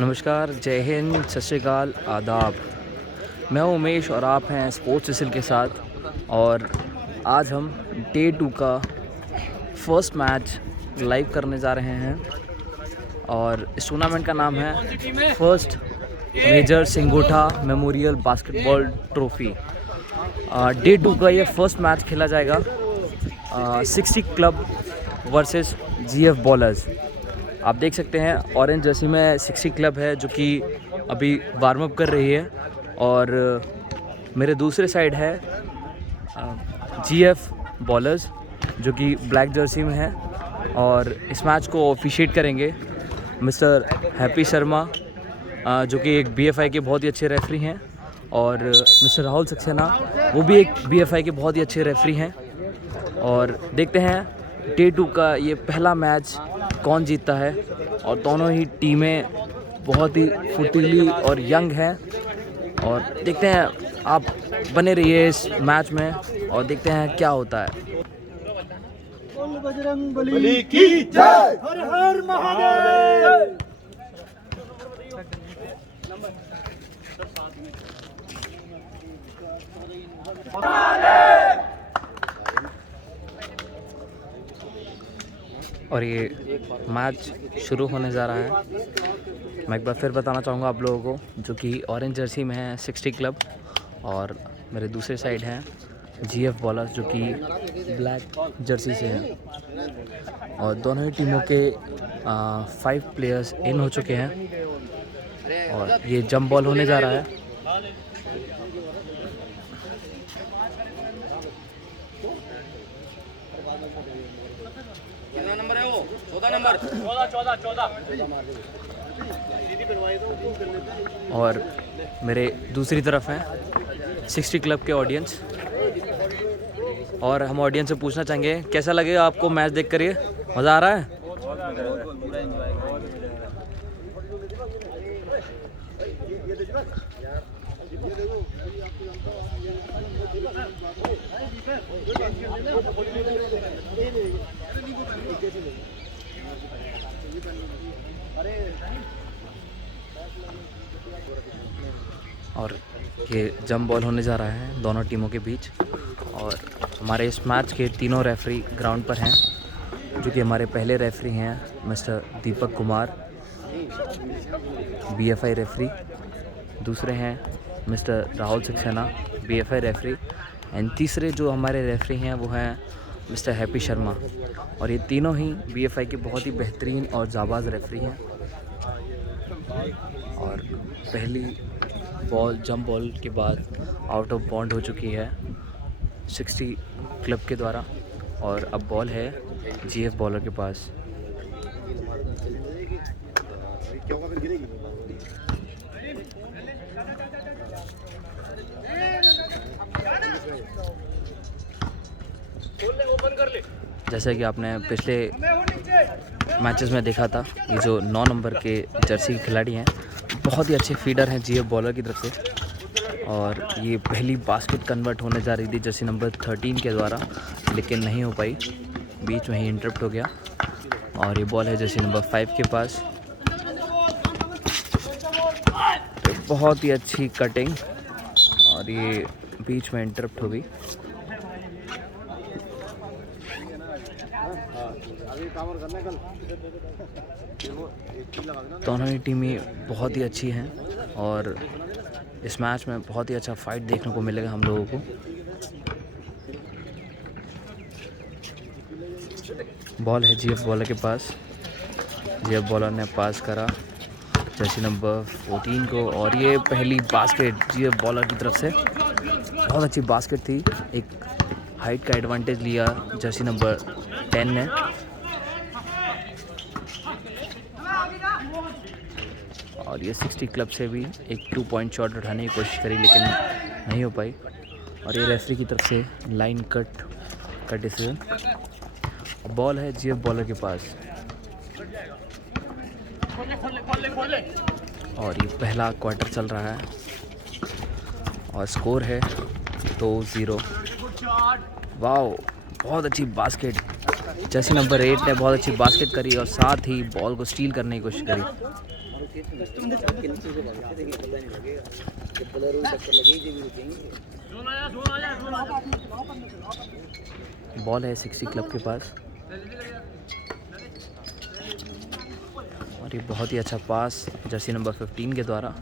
नमस्कार, जय हिंद, सत श्री अकाल, आदाब। मैं हूं उमेश और आप हैं स्पोर्ट्स विसल के साथ। और आज हम डे 2 का फर्स्ट मैच लाइव करने जा रहे हैं और इस टूर्नामेंट का नाम है first major Singotha memorial basketball trophy. Day 2 का ये फर्स्ट मैच खेला जाएगा 60 क्लब वर्सेस जीएफ बॉलर्स। आप देख सकते हैं ऑरेंज जर्सी में 60 क्लब है जो कि अभी वार्म अप कर रही है और मेरे दूसरे साइड है जीएफ बॉलर्स जो कि ब्लैक जर्सी में है। और इस मैच को ऑफिशिएट करेंगे मिस्टर हैप्पी शर्मा जो कि एक बीएफआई के बहुत ही अच्छे रेफरी हैं, और मिस्टर राहुल सक्सेना वो भी एक बीएफआई के बहुत ही अच्छे रेफरी हैं। और देखते हैं डे 2 का ये पहला मैच कौन जीतता है। और दोनों ही टीमें बहुत ही फुर्तीली और यंग हैं और देखते हैं, आप बने रहिए इस मैच में और देखते हैं क्या होता है। बजरंगबली की जय, हर हर महादेव। और ये मैच शुरू होने जा रहा है। मैं एक बार फिर बताना चाहूँगा आप लोगों को जो कि ऑरेंज जर्सी में है 60 क्लब, और मेरे दूसरे साइड हैं जीएफ बॉलर्स जो कि ब्लैक जर्सी से हैं। और दोनों ही टीमों के 5 प्लेयर्स इन हो चुके हैं और ये जंप बॉल होने जा रहा है। कितना नंबर है वो? 14 नंबर। 14। और मेरे दूसरी तरफ हैं 60 क्लब के ऑडियंस, और हम ऑडियंस से पूछना चाहेंगे कैसा लगेगा आपको मैच देख कर। ये मज़ा आ रहा है? और ये जंप बॉल होने जा रहा है दोनों टीमों के बीच। और हमारे इस मैच के तीनों रेफरी ग्राउंड पर हैं जो कि हमारे पहले रेफरी हैं mister Deepak Kumar, BFI referee. दूसरे हैं mister Rahul Saxena, BFI referee. And तीसरे जो हमारे रेफरी हैं वो हैं मिस्टर हैप्पी शर्मा। और ये तीनों ही बीएफआई के बहुत ही बेहतरीन और जाबाज रेफरी हैं। और पहली बॉल जंप बॉल के बाद आउट ऑफ बाउंड हो चुकी है 60 क्लब के द्वारा, और अब बॉल है जीएफ बॉलर के पास। जैसा कि आपने पिछले मैचेस में देखा था, ये जो 9 नंबर के जर्सी के खिलाड़ी हैं बहुत ही अच्छे फीडर हैं जीएफ बॉलर की तरफ से। और ये पहली बास्केट कन्वर्ट होने जा रही थी जर्सी नंबर 13 के द्वारा, लेकिन नहीं हो पाई, बीच में ही इंटरप्ट हो गया। और ये बॉल है जर्सी नंबर 5 के पास। तो बहुत ही अच्छी कटिंग और ये बीच में इंटरप्ट हो गई। दोनों ही टीमें बहुत ही अच्छी हैं और इस मैच में बहुत ही अच्छा फाइट देखने को मिलेगा हम लोगों को। बॉल है जीएफ बॉलर के पास। जीएफ बॉलर ने पास करा जर्सी नंबर 14 को, और ये पहली बास्केट जीएफ बॉलर की तरफ से बहुत अच्छी बास्केट थी। एक हाइट का एडवांटेज लिया जर्सी नंबर 10 ने। और ये 60 क्लब से भी एक 2 पॉइंट शॉट उठाने की कोशिश करी लेकिन नहीं हो पाई। और ये रेफरी की तरफ से लाइन कट का डिसीजन। बॉल है जीएफ बॉलर के पास। और ये पहला क्वार्टर चल रहा है और स्कोर है 2-0। वाओ, बहुत अच्छी बास्केट। जर्सी नंबर 8 ने बहुत अच्छी बास्केट करी और साथ ही बॉल को स्टील करने की कोशिश करी। बॉल है 60 क्लब के पास और ये बहुत ही अच्छा पास जर्सी नंबर 15 के द्वारा।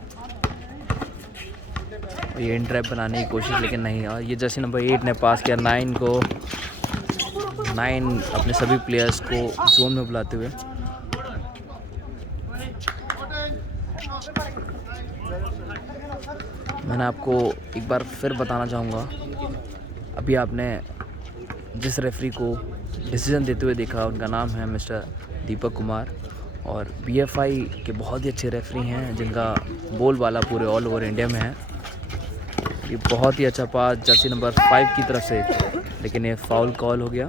ये इन ट्रैप बनाने की कोशिश लेकिन नहीं, और ये जर्सी नंबर 8 ने पास किया 9 को। 9 अपने सभी प्लेयर्स को जोन में बुलाते हुए। मैंने आपको एक बार फिर बताना चाहूँगा, अभी आपने जिस रेफरी को डिसीजन देते हुए देखा उनका नाम है मिस्टर दीपक कुमार, और बीएफआई के बहुत ही अच्छे रेफरी हैं जिनका बोलबाला पूरे ऑल ओवर इंडिया में है। ये बहुत ही अच्छा पास जर्सी नंबर 5 की तरफ से, लेकिन ये फाउल कॉल हो गया।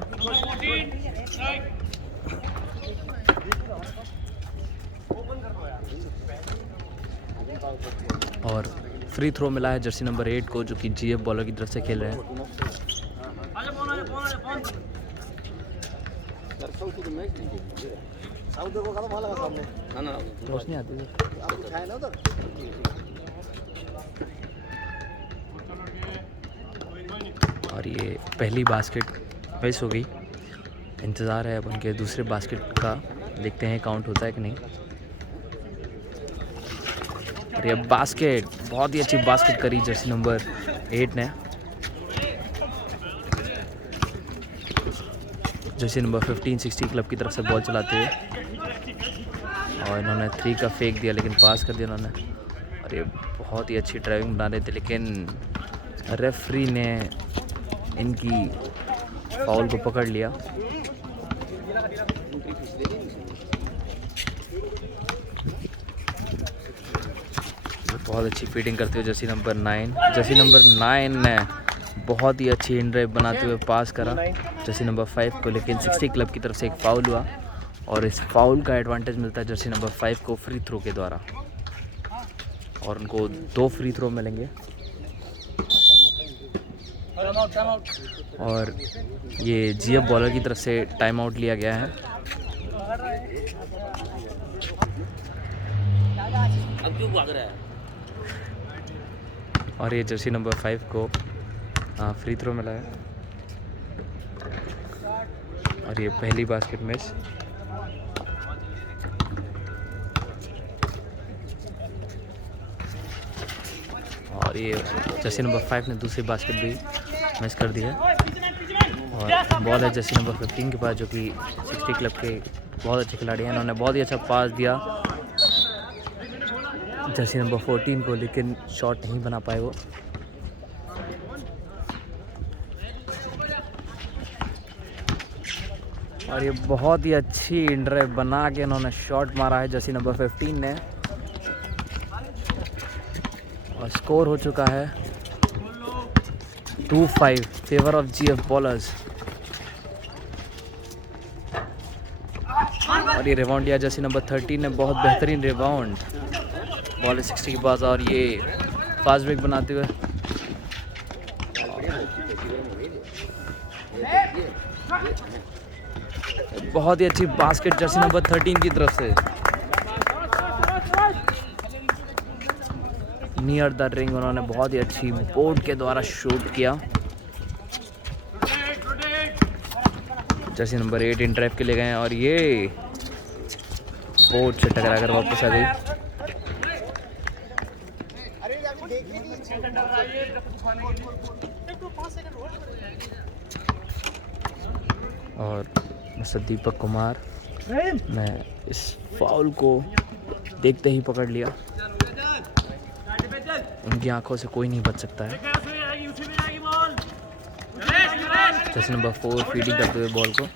और फ्री थ्रो मिला है जर्सी नंबर 8 को, जो कि जीएफ बॉलर की तरफ से खेल रहे हैं। रोशनी आती है। और ये पहली बास्केट मिस हो गई। इंतज़ार है अब उनके दूसरे बास्केट का, देखते हैं काउंट होता है कि नहीं। और ये बास्केट, बहुत ही अच्छी बास्केट करी जर्सी नंबर 8 ने। जर्सी नंबर 15 60 क्लब की तरफ से बॉल चलाते हुए, और इन्होंने 3 का फेंक दिया लेकिन पास कर दिया उन्होंने। और ये बहुत ही अच्छी ड्राइविंग बना रहे थे, लेकिन रेफरी ने इनकी फाउल को पकड़ लिया। बहुत अच्छी फील्डिंग करते हुए जर्सी नंबर 9। जर्सी नंबर 9 ने बहुत ही अच्छी इन ड्राइव बनाते हुए पास करा जर्सी नंबर 5 को, लेकिन 60 क्लब की तरफ से एक फाउल हुआ, और इस फाउल का एडवांटेज मिलता है जर्सी नंबर 5 को फ्री थ्रो के द्वारा, और उनको 2 फ्री थ्रो मिलेंगे। और ये जीएफ बॉलर की तरफ से टाइम आउट लिया गया है। और ये जर्सी नंबर 5 को फ्री थ्रो मिला है, और ये पहली बास्केट मिस। और ये जर्सी नंबर 5 ने दूसरी बास्केट भी मिस कर दी है। और बॉल है जर्सी नंबर 15 के पास, जो कि 60 क्लब के बहुत अच्छे खिलाड़ी हैं। इन्होंने बहुत ही अच्छा पास दिया जर्सी नंबर 14 को, लेकिन शॉट नहीं बना पाए वो। और ये बहुत ही अच्छी इन ड्राइव बना के इन्होंने शॉट मारा है जर्सी नंबर 15 ने, और स्कोर हो चुका है 2-5 फेवर ऑफ जीएफ बॉलर्स। और ये रिबाउंड दिया जर्सी नंबर 13 ने, बहुत बेहतरीन रिबाउंड। बॉल 60 के पास, और ये फास्ट ब्रेक बनाते हुए बहुत ही अच्छी बास्केट जर्सी नंबर 13 की तरफ से नियर द रिंग। उन्होंने बहुत ही अच्छी बोर्ड के द्वारा शूट किया। जर्सी नंबर 8 इन ड्राइव के लिए गए, और ये बोर्ड से टकरा कर वापस आ गई। और मिस्टर दीपक कुमार ने इस फाउल को देखते ही पकड़ लिया। उनकी आंखों से कोई नहीं बच सकता है। जर्सी नंबर 4 फील्डिंग करते हुए बॉल को,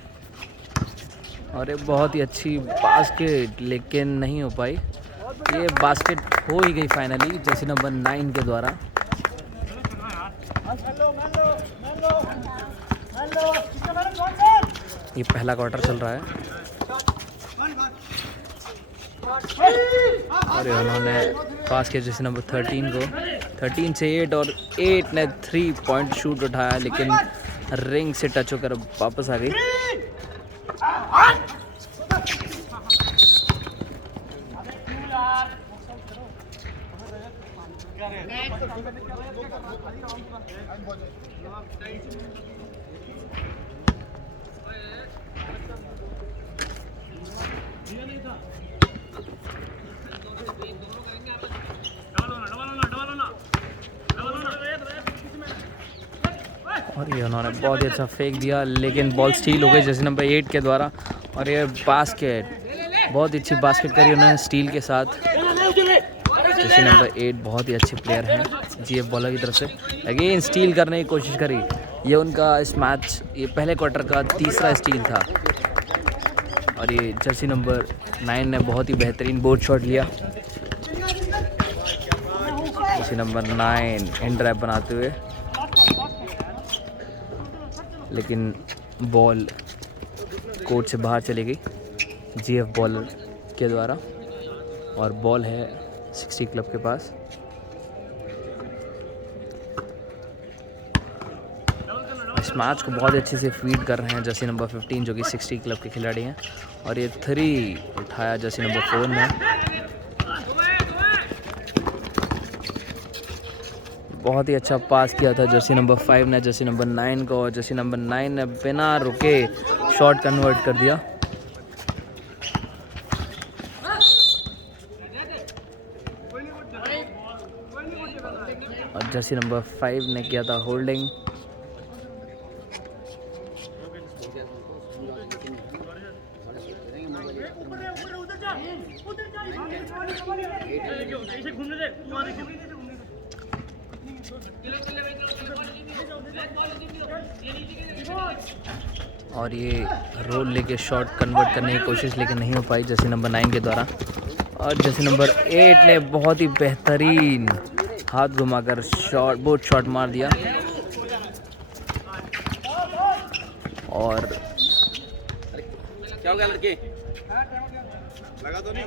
और ये बहुत ही अच्छी बास्केट, लेकिन नहीं हो पाई। ये बास्केट हो ही गई फाइनली जर्सी नंबर 9 के द्वारा। ये पहला क्वार्टर चल रहा है, और उन्होंने पास किया जर्सी नंबर 13 को। 13 से 8, और 8 ने 3 पॉइंट शूट उठाया, लेकिन रिंग से टच होकर वापस आ गई। और ये उन्होंने बहुत ही अच्छा फेंक दिया, लेकिन बॉल स्टील हो गई जर्सी नंबर 8 के द्वारा। और ये बास्केट, बहुत अच्छी बास्केट करी उन्होंने स्टील के साथ। जर्सी नंबर 8 बहुत ही अच्छे प्लेयर हैं जीएफ बॉलर की तरफ से। अगेन स्टील करने की कोशिश करी। ये उनका इस मैच, ये पहले क्वार्टर का तीसरा स्टील था। और ये जर्सी नंबर 9 ने बहुत ही बेहतरीन बोर्ड शॉट लिया। जर्सी नंबर 9 एंड ड्राइव बनाते हुए, लेकिन बॉल कोर्ट से बाहर चली गई जीएफ बॉलर के द्वारा। और बॉल है 60 क्लब के पास। इस मैच को बहुत अच्छे से फीड कर रहे हैं जर्सी नंबर 15 जो कि 60 क्लब के खिलाड़ी हैं। और ये 3 उठाया जर्सी नंबर 4 ने। बहुत ही अच्छा पास किया था जर्सी नंबर 5 ने जर्सी नंबर 9 को। और जर्सी नंबर 9 ने बिना रुके शॉट कन्वर्ट कर दिया। और जर्सी नंबर 5 ने किया था होल्डिंग। और ये रोल लेके शॉट कन्वर्ट करने की कोशिश, लेकिन नहीं हो पाई जर्सी नंबर 9 के द्वारा। और जर्सी नंबर 8 ने बहुत ही बेहतरीन हाथ घुमाकर शॉट, बोर्ड शॉट मार दिया। और क्या हो गया लड़के? लगा तो नहीं?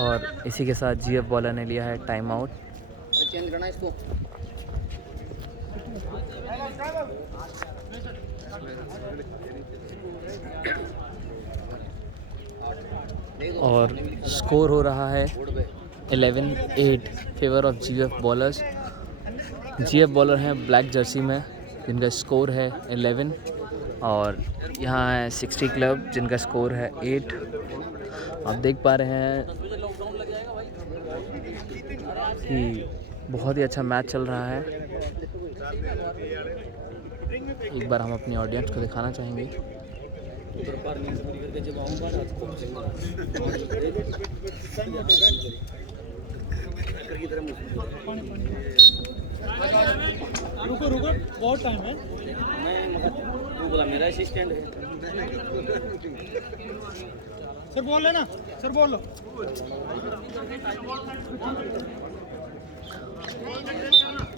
और इसी के साथ जीएफ बॉलर ने लिया है टाइम आउट। चेंज करना इसको। और स्कोर हो रहा है 11-8 favour of GF bowlers. GF bowler हैं ब्लैक जर्सी में, जिनका स्कोर है 11। और यहाँ है 60 क्लब जिनका स्कोर है 8। आप देख पा रहे हैं कि बहुत ही अच्छा मैच चल रहा है। एक बार हम अपनी ऑडियंस को दिखाना चाहेंगे। रुको रुको, बहुत टाइम है। मैं बोला मेरा असिस्टेंट है। सर बोल लेना, सर बोल लो।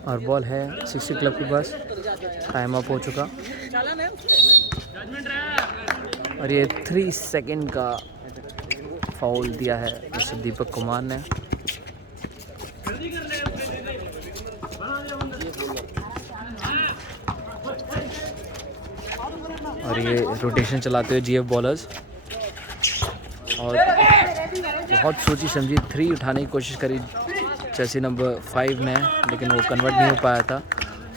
और बॉल है 60 क्लब के पास। टाइम अप हो चुका। और ये 3 सेकंड का फाउल दिया है मिस्टर दीपक कुमार ने। और ये रोटेशन चलाते हुए जीएफ बॉलर्स। और बहुत सोची समझी 3 उठाने की कोशिश करी जर्सी नंबर 5 ने, लेकिन वो कन्वर्ट नहीं हो पाया था।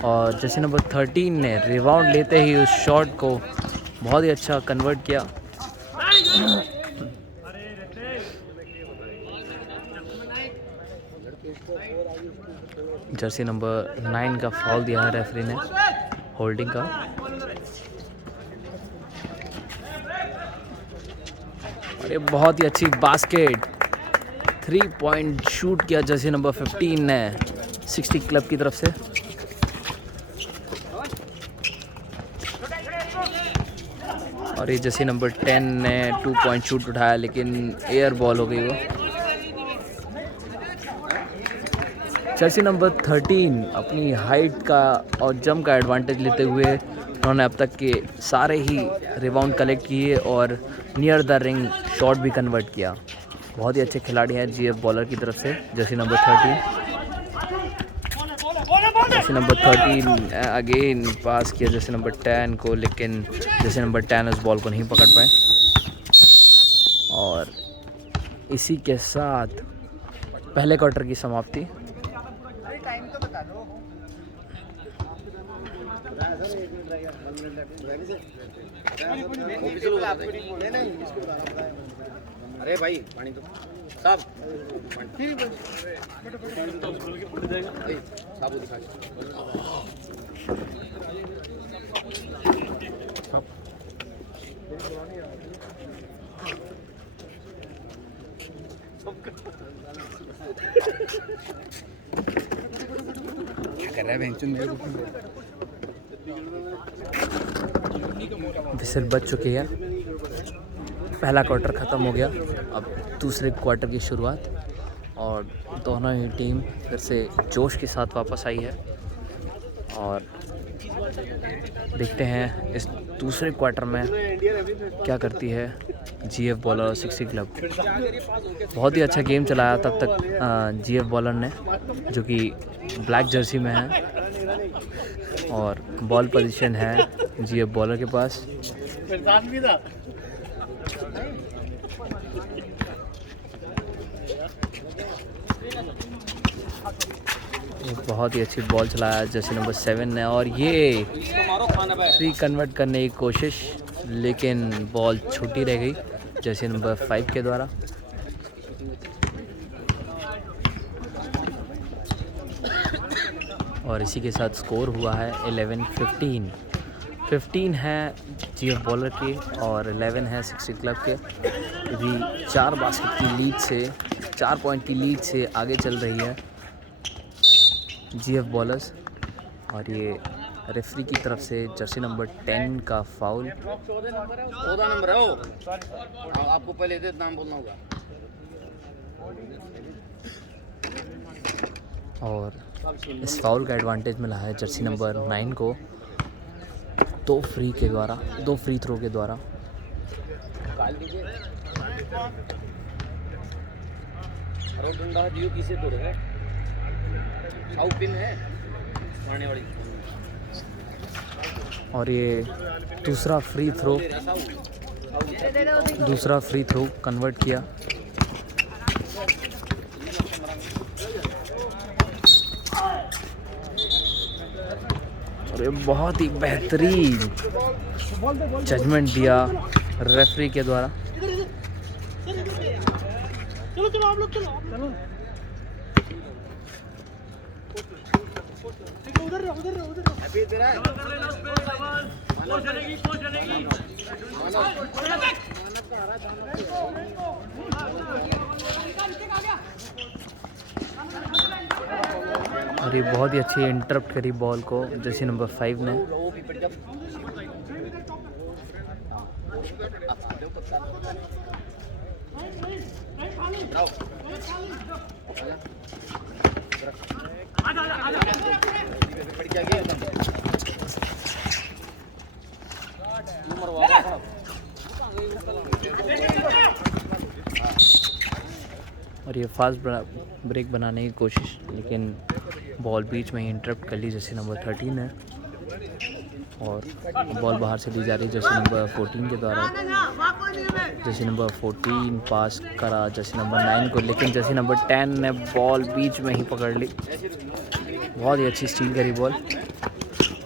और जर्सी नंबर 13 ने रिबाउंड लेते ही उस शॉट को बहुत ही अच्छा कन्वर्ट किया। जर्सी नंबर 9 का फाउल दिया है रेफरी ने, होल्डिंग का। और ये बहुत ही अच्छी बास्केट 3 पॉइंट शूट किया जर्सी नंबर 15 ने 60 क्लब की तरफ से। और ये जर्सी नंबर 10 ने 2 पॉइंट शूट उठाया, लेकिन एयर बॉल हो गई वो। जर्सी नंबर 13 अपनी हाइट का और जंप का एडवांटेज लेते हुए उन्होंने अब तक के सारे ही रिबाउंड कलेक्ट किए और नियर द रिंग शॉट भी कन्वर्ट किया। बहुत ही अच्छे खिलाड़ी हैं जीएफ बॉलर की तरफ से jersey number 13। Jersey number 13 again pass किया जर्सी नंबर 10 को, लेकिन जर्सी नंबर 10 उस बॉल को नहीं पकड़ पाए। और इसी के साथ पहले क्वार्टर की समाप्ति। अरे भाई पानी तो साहब साबु दिखा कर रहा है बेंचन मेरे को। विसल बज चुकी है, पहला क्वार्टर ख़त्म हो गया। अब दूसरे क्वार्टर की शुरुआत और दोनों ही टीम फिर से जोश के साथ वापस आई है। और देखते हैं इस दूसरे क्वार्टर में क्या करती है जीएफ बॉलर और 60 क्लब। बहुत ही अच्छा गेम चलाया तब तक जीएफ बॉलर ने, जो कि ब्लैक जर्सी में है, और बॉल पोजीशन है जीएफ बॉलर के पास। एक बहुत ही अच्छी बॉल चलाया जर्सी नंबर 7 ने, और ये 3 कन्वर्ट करने की कोशिश, लेकिन बॉल छोटी रह गई जर्सी नंबर 5 के द्वारा। और इसी के साथ स्कोर हुआ है 11-15। 15 है जीएफ बॉलर के और 11 है 60 क्लब के। अभी 4 बास्केट की लीड से, 4 पॉइंट की लीड से आगे चल रही है जीएफ बॉलर्स। और ये रेफरी की तरफ से जर्सी नंबर 10 का फाउल। चौदह नंबर है वो, आपको पहले से नाम बोलना होगा। और इस फाउल का एडवांटेज मिला है जर्सी नंबर 9 को 2 फ्री थ्रो के द्वारा। किसे तो है पिन है मारने वाली। और ये दूसरा फ्री थ्रो कन्वर्ट किया। और ये बहुत ही बेहतरीन जजमेंट दिया रेफरी के द्वारा। चलो आप लोग चलो और ये बहुत ही अच्छी इंटरप्ट करी बॉल को जर्सी नंबर 5 ने। और ये फास्ट ब्रेक बनाने की कोशिश, लेकिन बॉल बीच में ही इंटरप्ट कर ली जर्सी नंबर 13 ने। और बॉल बाहर से ली जा रही जर्सी नंबर 14 के द्वारा। जर्सी नंबर 14 पास करा जर्सी नंबर 9 को, लेकिन जर्सी नंबर 10 ने बॉल बीच में ही पकड़ ली। बहुत ही अच्छी स्टील करी बॉल।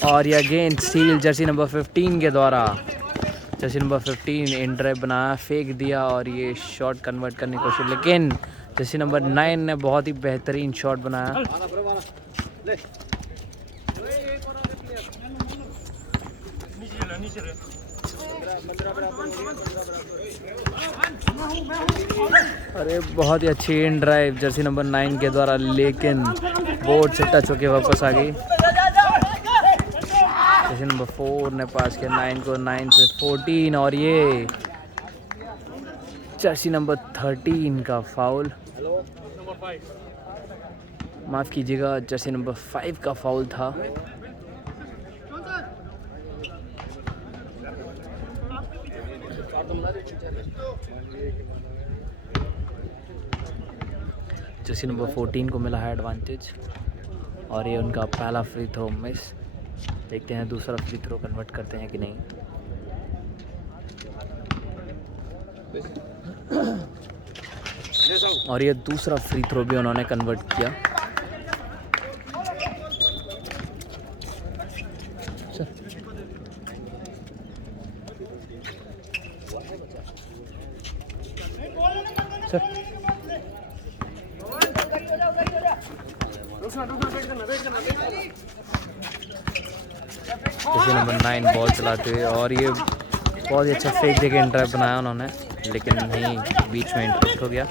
और ये अगेन स्टील जर्सी नंबर 15 के द्वारा। जर्सी नंबर 15 इन ड्राइव बनाया, फेंक दिया और ये शॉट कन्वर्ट करने की कोशिश, लेकिन जर्सी नंबर 9 ने बहुत ही बेहतरीन शॉट बनाया। अरे बहुत ही अच्छी इन ड्राइव जर्सी नंबर 9 के द्वारा, लेकिन बोर्ड से टच होके वापस आ गई। जर्सी नंबर 4 ने पास किया 9 को, 9 से 14 और ये जर्सी नंबर 13 का फाउल। माफ़ कीजिएगा, जर्सी नंबर 5 का फाउल था। जर्सी नंबर 14 को मिला है एडवांटेज और ये उनका पहला फ्री थ्रो मिस। देखते हैं दूसरा फ्री थ्रो कन्वर्ट करते हैं कि नहीं। और ये दूसरा फ्री थ्रो भी उन्होंने कन्वर्ट किया। जैसे नंबर 9 बॉल चलाते हुए, और ये बहुत ही अच्छा फेक देके इंटरप्ट बनाया उन्होंने, लेकिन नहीं, बीच में इंटरप्ट हो गया।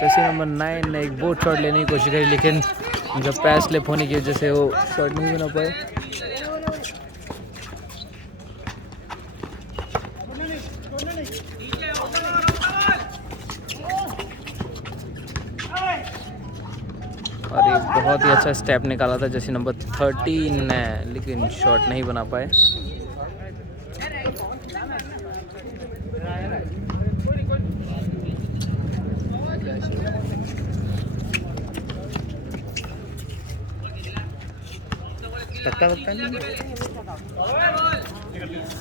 जैसे नंबर 9 ने एक बोट शॉट लेने की कोशिश करी, लेकिन जब पैर स्लिप होने की वजह से वो शॉट नहीं बना पाए। और ये बहुत ही अच्छा स्टेप निकाला था जैसे नंबर 13 ने, लेकिन शॉट नहीं बना पाए।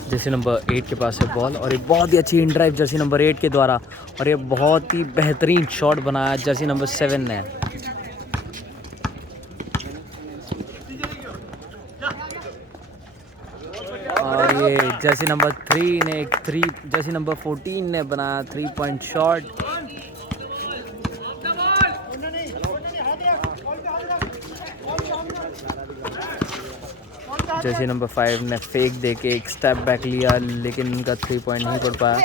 जर्सी नंबर 8 के पास है बॉल, और ये बहुत ही अच्छी इन ड्राइव जर्सी नंबर 8 के द्वारा, और ये बहुत ही बेहतरीन शॉट बनाया जर्सी नंबर 7 ने। और ये जर्सी नंबर 3 ने जर्सी नंबर 14 ने बनाया 3 पॉइंट शॉट। जर्सी नंबर 5 ने फेक देके एक स्टेप बैक लिया, लेकिन उनका 3 पॉइंट नहीं पड़ पाया।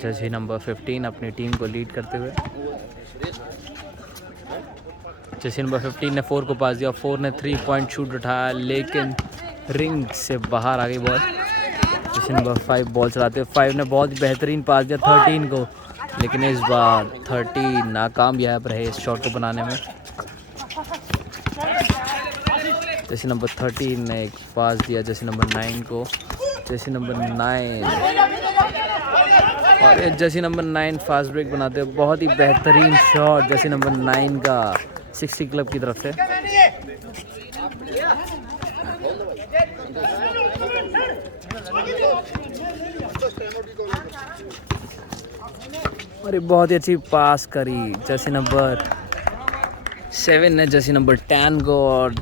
जर्सी नंबर 15 अपनी टीम को लीड करते हुए। जर्सी नंबर 15 ने 4 को पास दिया, 4 ने 3 पॉइंट शूट उठाया, लेकिन रिंग से बाहर आ गई बॉल। जर्सी नंबर 5 बॉल चलाते हुए, 5 ने बहुत बेहतरीन पास दिया 13 को, लेकिन इस बार 13 नाकामयाब रहे इस शॉट को बनाने में। जर्सी नंबर 13 ने एक पास दिया जर्सी नंबर 9 को। जर्सी नंबर 9 और जर्सी नंबर 9 फास्ट ब्रेक बनाते हुए, बहुत ही बेहतरीन शॉट जर्सी नंबर 9 का 60 क्लब की तरफ से। और ये बहुत ही अच्छी पास करी जर्सी नंबर 7 ने जर्सी नंबर 10 को, और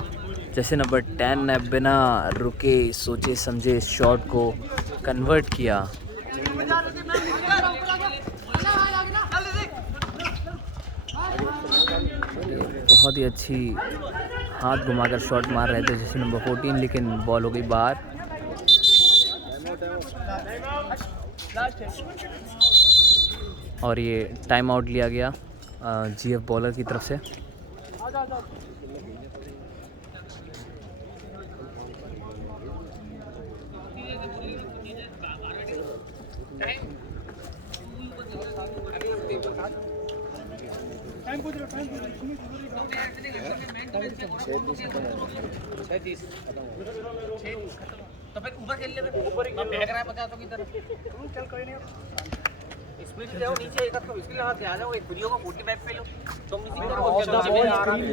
जर्सी नंबर 10 ने बिना रुके सोचे समझे इस शॉट को कन्वर्ट किया। बहुत ही अच्छी हाथ घुमाकर शॉट मार रहे थे जर्सी नंबर 14, लेकिन बॉल हो गई बाहर। और ये टाइम आउट लिया गया जीएफ बॉलर की तरफ से। तो फिर ऊपर खेल ले, ऊपर ही फेंक रहा है 50 की तरफ। चल कोई नहीं, स्पीड ले नीचे एक तो इसके लिए हाथ आ जाओ, एक वीडियो को 45 पे लो, तुम इसी तरह वो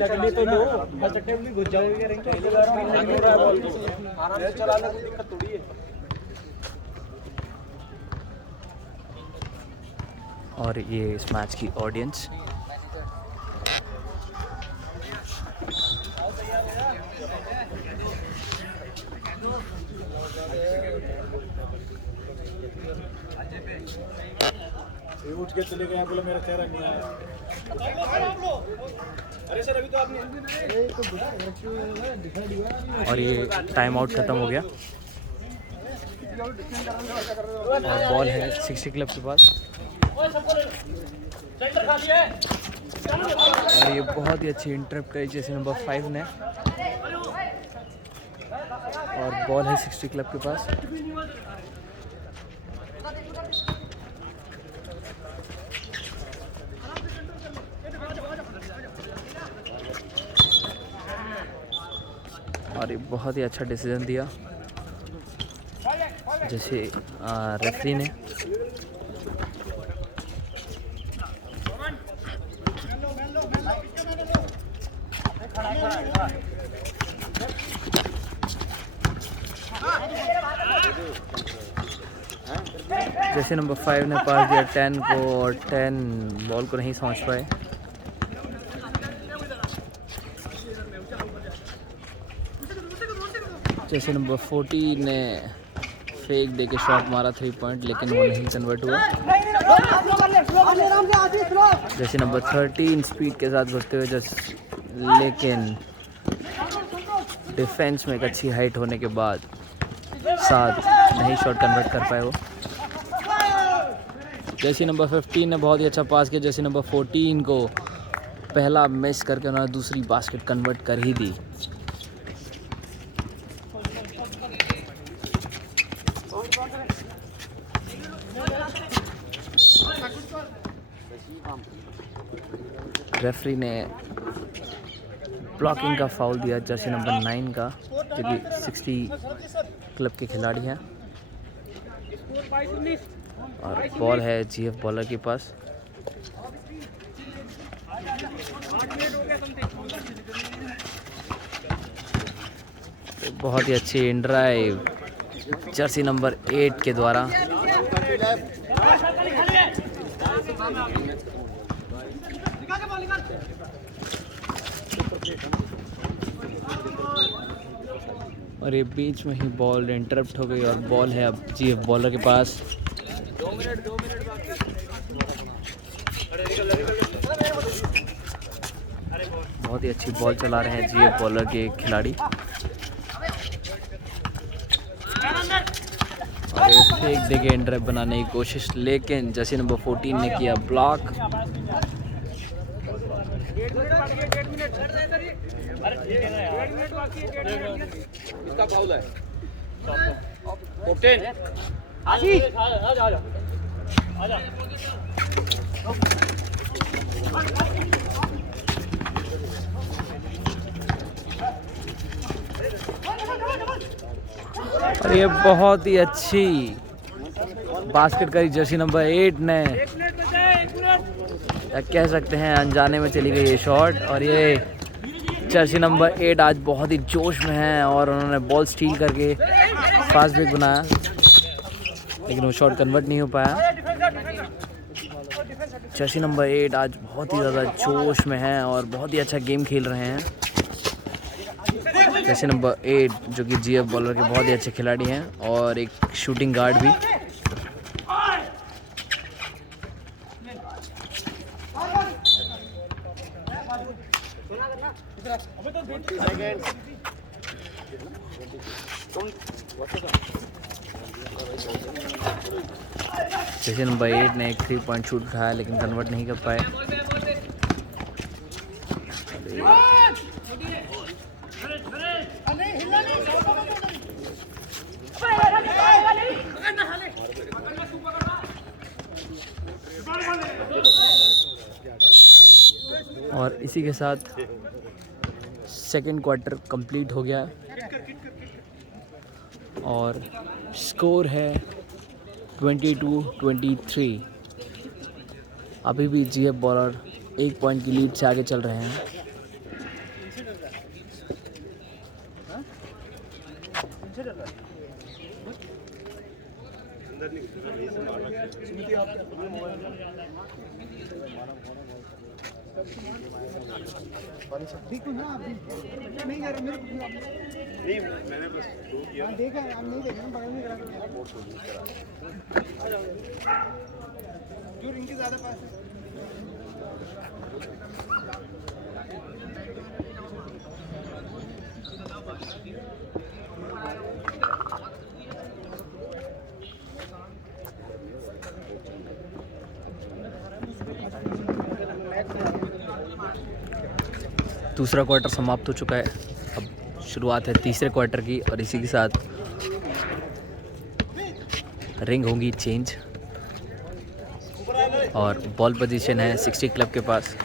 लगने तो दो, बस अटैक में घुस जाओगे रिंग पे। आराम से चलाने में दिक्कत थोड़ी है। और ये इस मैच की ऑडियंस। उठ के चले गए, बोला मेरा चेहरा नहीं आया। अरे सर अभी तो आपने और ये टाइम आउट खत्म हो गया, और बॉल है 60 क्लब के पास। और ये बहुत ही अच्छी इंटरप्ट करी जैसे नंबर 5 ने, और बॉल है 60 क्लब के पास। और ये बहुत ही अच्छा डिसीजन दिया जैसे रेफरी ने। जैसे नंबर 5 ने पास दिया 10 को और 10 बॉल को नहीं समझ पाए। जैसे नंबर 14 ने फेक दे के शॉट मारा 3 पॉइंट, लेकिन वो नहीं कन्वर्ट हुआ। जैसे नंबर 13 स्पीड के साथ घुसते हुए लेकिन डिफेंस में एक अच्छी हाइट होने के बाद साथ नहीं शॉट कन्वर्ट कर पाए वो। जैसे नंबर 15 ने बहुत ही अच्छा पास किया। जैसे नंबर 14 को पहला मिस करके उन्होंने दूसरी बास्केट कन्वर्ट कर ही दी। रेफरी ने ब्लॉकिंग का फाउल दिया जर्सी नंबर 9 का, जो कि 60 क्लब के खिलाड़ी हैं। और बॉल है जीएफ बॉलर के पास। तो बहुत ही अच्छी इन ड्राइव जर्सी नंबर 8 के द्वारा। और ये बीच में ही बॉल इंटरप्ट हो गई और बॉल है अब जीएफ बॉलर के पास। बहुत ही अच्छी बॉल चला रहे हैं जीएफ बॉलर के खिलाड़ी। और ये फेक देके इंटरप्ट बनाने की कोशिश, लेकिन जैसे नंबर 14 ने किया ब्लॉक। इसका फाउल है। कैप्टन आजा। और ये बहुत ही अच्छी बास्केट करी जर्सी नंबर 8 ने, या कह सकते हैं अनजाने में चली गई ये शॉट। और ये जर्सी नंबर 8 आज बहुत ही जोश में है और उन्होंने बॉल स्टील करके फास्ट ब्रेक बनाया, लेकिन वो शॉट कन्वर्ट नहीं हो पाया। जर्सी नंबर 8 आज बहुत ही ज़्यादा जोश में है और बहुत ही अच्छा गेम खेल रहे हैं। जर्सी नंबर 8 जो कि जीएफ बॉलर के बहुत ही अच्छे खिलाड़ी हैं और एक शूटिंग गार्ड भी। जैसे नंबर 8 ने एक 3 पॉइंट शूट उठाया, लेकिन कन्वर्ट नहीं कर पाए। और इसी के साथ सेकेंड क्वार्टर कंप्लीट हो गया और स्कोर है 22-23। अभी भी जीएफ बॉलर 1 पॉइंट की लीड से आगे चल रहे हैं। नहीं यार मेरे नहीं मैंने बस देखा है, आप नहीं देखे ना बगल में जो इनके ज़्यादा पास है। दूसरा क्वार्टर समाप्त हो चुका है, अब शुरुआत है तीसरे क्वार्टर की और इसी के साथ रिंग होंगी चेंज और बॉल पोजीशन है 60 क्लब के पास।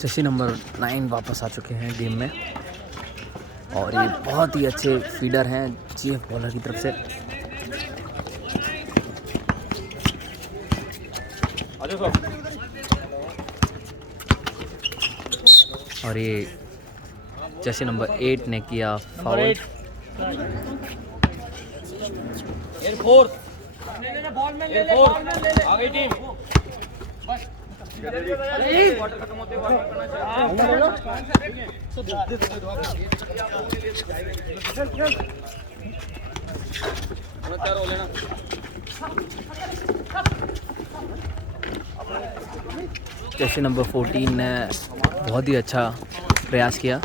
जर्सी नंबर 9 वापस आ चुके हैं गेम में और ये बहुत ही अच्छे फीडर हैं जीएफ बॉलर की तरफ से। और ये जर्सी नंबर 8 ने किया फाउल। आगे टीम जर्सी नंबर 14 ने बहुत ही अच्छा प्रयास किया।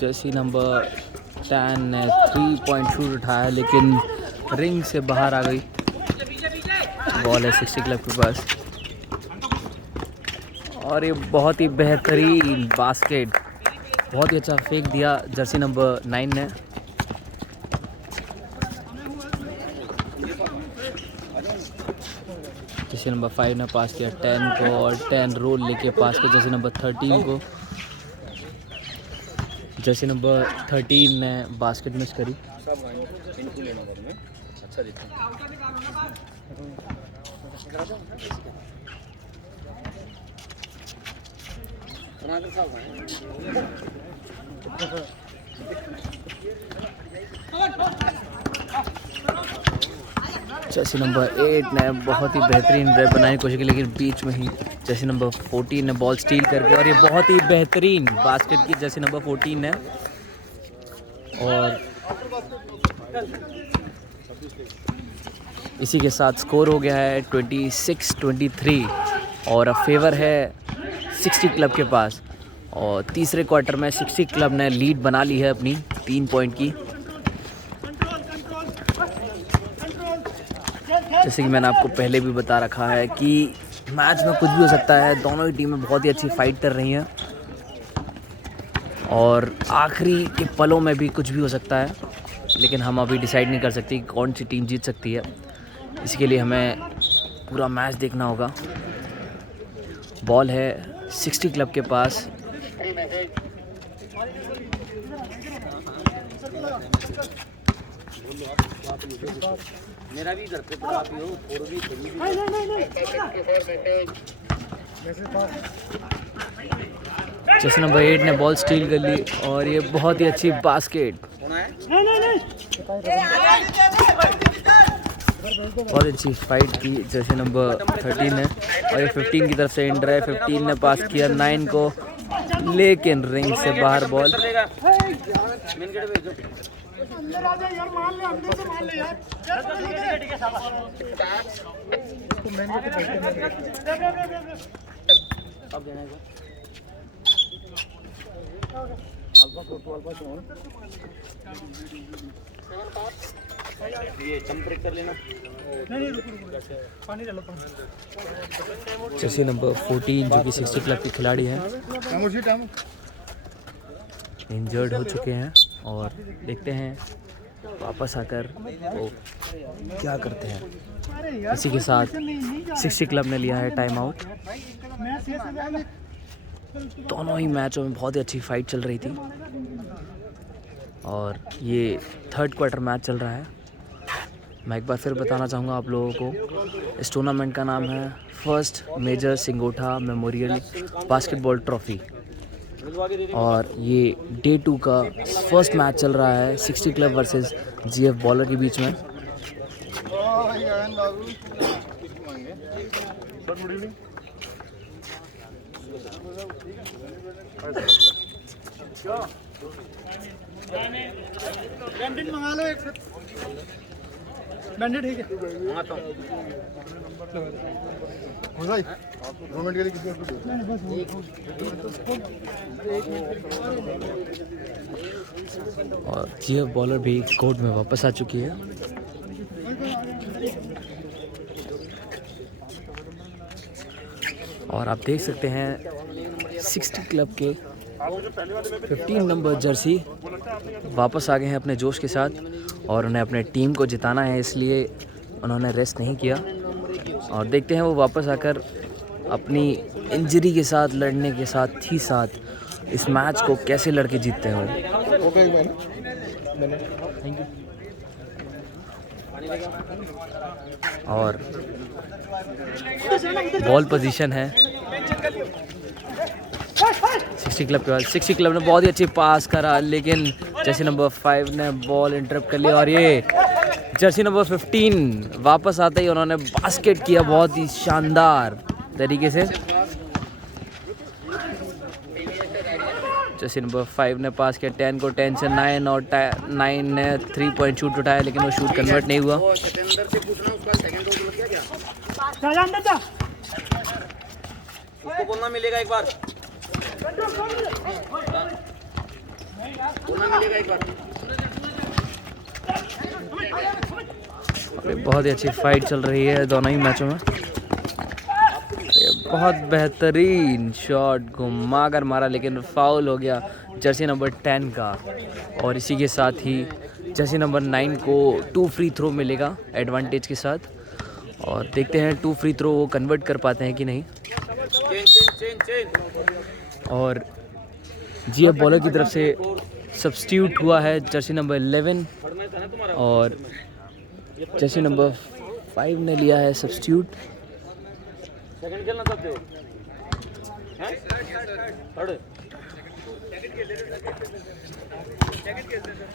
जर्सी नंबर 10 ने 3 पॉइंट शूट उठाया लेकिन रिंग से बाहर आ गई। बॉल है 60 क्लब के पास और ये बहुत ही बेहतरीन बास्केट, बहुत ही अच्छा फेंक दिया जर्सी नंबर 9 ने। जर्सी नंबर 5 ने पास किया 10 को और 10 रोल लेके पास किया जर्सी नंबर 13 को। जर्सी नंबर 13 ने बास्केट मिस करी। जर्सी नंबर 8 ने बहुत ही बेहतरीन ड्राइव बनाने की कोशिश की लेकिन बीच में ही जर्सी नंबर 14 ने बॉल स्टील करके और ये बहुत ही बेहतरीन बास्केट की जर्सी नंबर 14 ने। और इसी के साथ स्कोर हो गया है 26-23 और फेवर है 60 क्लब के पास। और तीसरे क्वार्टर में 60 क्लब ने लीड बना ली है अपनी 3 पॉइंट की। जैसे कि मैंने आपको पहले भी बता रखा है कि मैच में कुछ भी हो सकता है। दोनों ही टीमें बहुत ही अच्छी फाइट कर रही हैं और आखिरी के पलों में भी कुछ भी हो सकता है, लेकिन हम अभी डिसाइड नहीं कर सकते कि कौन सी टीम जीत सकती है। इसके लिए हमें पूरा मैच देखना होगा। बॉल है 60 क्लब के पास। मेरा भी घर पे पड़ा भी हो और भी जर्सी नंबर 8 ने बॉल स्टील कर ली और ये बहुत ही अच्छी बास्केट, बहुत अच्छी फाइट की जर्सी नंबर 13 ने। और ये 15 की तरफ से एंड है। 15 ने पास किया 9 को लेकिन रिंग से बाहर बॉल। अंदर आ जा यार, मान ले अंदर से मान ले यार। अब देना है ये जंप ब्रेक कर लेना। नहीं पानी डालो। जर्सी नंबर 14 जो कि 60 क्लब के खिलाड़ी हैं इंजर्ड हो चुके हैं और देखते हैं वापस आकर वो क्या करते हैं। इसी के साथ 60 क्लब ने लिया है टाइम आउट। दोनों ही मैचों में बहुत ही अच्छी फाइट चल रही थी और ये थर्ड क्वार्टर मैच चल रहा है। मैं एक बार फिर बताना चाहूँगा आप लोगों को, इस टूर्नामेंट का नाम है first major Singotha memorial basketball trophy और ये डे 2 का फर्स्ट मैच चल रहा है 60 क्लब वर्सेस जीएफ बॉलर के बीच में। बैंडेड मंगा लो एक से। बैंडेड ठीक है मंगाता हूं। हो जाए 2 मिनट के लिए कितने और जीएफ बॉलर भी कोर्ट में वापस आ चुकी है। और आप देख सकते हैं 60 क्लब के 15 नंबर जर्सी वापस आ गए हैं अपने जोश के साथ और उन्हें अपने टीम को जिताना है, इसलिए उन्होंने रेस्ट नहीं किया। और देखते हैं वो वापस आकर अपनी इंजरी के साथ लड़ने के साथ ही साथ इस मैच को कैसे लड़के जीतते हैं वो। Thank you. और बॉल पोजीशन है 60 क्लब के बाद। 60 क्लब ने बहुत ही अच्छी पास करा, लेकिन जर्सी नंबर 5 ने बॉल इंटरप्ट कर लिया और ये जर्सी नंबर 15 वापस आते ही उन्होंने बास्केट किया बहुत ही शानदार तरीके से। जर्सी नंबर 5 ने पास किया 10 को 10 से 9 और 9 ने 3 पॉइंट शूट उठाया, लेकिन वो शूट कन्वर्ट नहीं हुआ। उसको बोलना मिलेगा एक बार, बोलना मिलेगा एक बार। बहुत ही अच्छी फाइट चल रही है दोनों ही मैचों में। बहुत बेहतरीन शॉट घुमा कर मारा, लेकिन फाउल हो गया जर्सी नंबर 10 का। और इसी के साथ ही जर्सी नंबर 9 को 2 फ्री थ्रो मिलेगा एडवांटेज के साथ। और देखते हैं 2 फ्री थ्रो वो कन्वर्ट कर पाते हैं कि नहीं। और जीएफ बॉलर की तरफ से सब्स्टिट्यूट हुआ है जर्सी नंबर 11 और जर्सी नंबर 5 ने लिया है सब्स्टिट्यूट। सेकंड खेलना चाहते हो?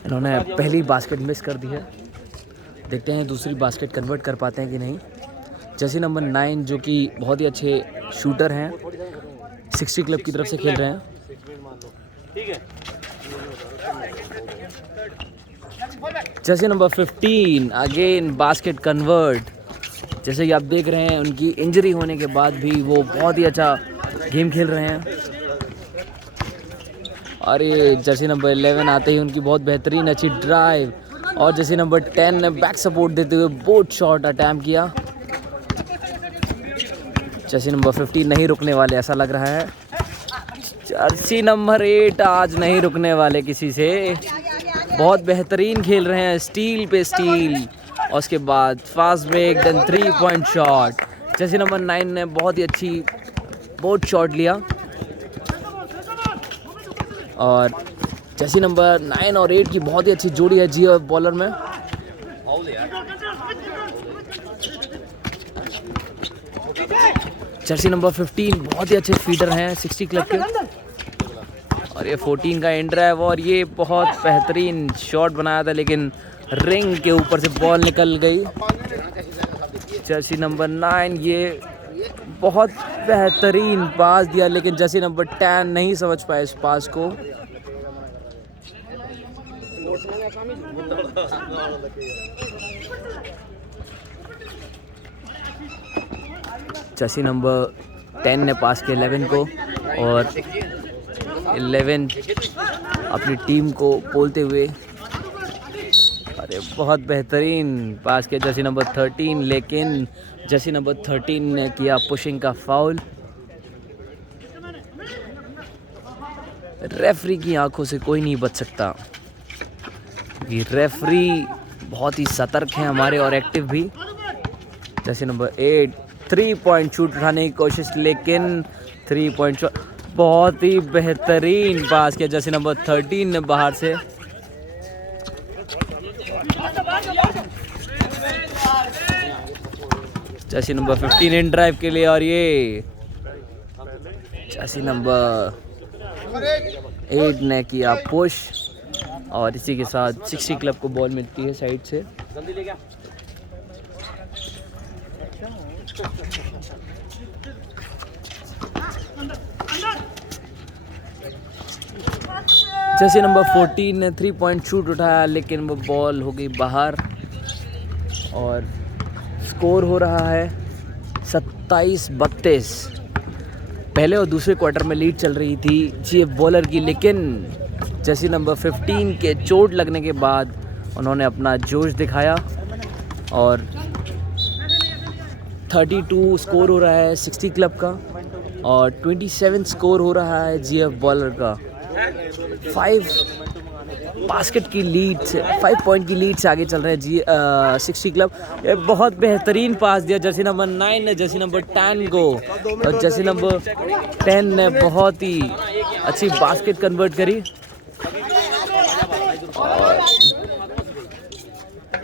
इन्होंने पहली बास्केट मिस कर दी है, देखते हैं दूसरी बास्केट कन्वर्ट कर पाते हैं कि नहीं। जर्सी नंबर 9 जो कि बहुत ही अच्छे शूटर हैं, 60 क्लब की तरफ से खेल रहे हैं। ठीक है। Jersey number 15 again basket convert. जैसे कि आप देख रहे हैं उनकी इंजरी होने के बाद भी वो बहुत ही अच्छा गेम खेल रहे हैं। और ये जर्सी नंबर 11 आते ही उनकी बहुत बेहतरीन अच्छी ड्राइव, और जर्सी नंबर 10 ने बैक सपोर्ट देते हुए बोट शॉट अटैम्प्ट किया। जर्सी नंबर 15 नहीं रुकने वाले ऐसा लग रहा है। जर्सी नंबर 8 आज नहीं रुकने वाले किसी से, बहुत बेहतरीन खेल रहे हैं, स्टील पे स्टील। और उसके बाद fast break then 3 point shot. Jersey number 9 ने बहुत ही अच्छी बोट शॉट लिया। और जर्सी नंबर 9 और 8 की बहुत ही अच्छी जोड़ी है जीएफ बॉलर में। जर्सी नंबर 15 बहुत ही अच्छे फीडर हैं 60 क्लब के। और ये 14 का एंड ड्राइव, और ये बहुत बेहतरीन शॉट बनाया था, लेकिन रिंग के ऊपर से बॉल निकल गई। जर्सी नंबर 9 ये बहुत बेहतरीन पास दिया, लेकिन जर्सी नंबर 10 नहीं समझ पाया इस पास को। जर्सी नंबर 10 ने पास किया 11 को, और 11 अपनी टीम को बोलते हुए, अरे बहुत बेहतरीन पास किया जर्सी नंबर 13, लेकिन जर्सी नंबर 13 ने किया पुशिंग का फाउल। रेफरी की आंखों से कोई नहीं बच सकता, ये रेफरी बहुत ही सतर्क हैं हमारे और एक्टिव भी। जर्सी नंबर 8 3 पॉइंट शूट उठाने की कोशिश, लेकिन 3 पॉइंट शॉट बहुत ही बेहतरीन पास किया जर्सी नंबर 13 ने बाहर से। जर्सी नंबर 15 इन ड्राइव के लिए, और ये जर्सी नंबर 8 ने किया पुश, और इसी के साथ 60 क्लब को बॉल मिलती है साइड से। जर्सी नंबर 14 ने 3 पॉइंट शूट उठाया, लेकिन वो बॉल हो गई बाहर। और स्कोर हो रहा है 27-32। पहले और दूसरे क्वार्टर में लीड चल रही थी जीएफ बॉलर की, लेकिन जर्सी नंबर 15 के चोट लगने के बाद उन्होंने अपना जोश दिखाया, और 32 स्कोर हो रहा है 60 क्लब का, और 27 स्कोर हो रहा है जीएफ बॉलर का। बास्केट की लीड से 5 पॉइंट की लीड से आगे चल रहे हैं 60 क्लब। ये बहुत बेहतरीन पास दिया जर्सी नंबर 9 ने जर्सी नंबर 10 को, और जर्सी नंबर 10 ने बहुत ही अच्छी बास्केट कन्वर्ट करी।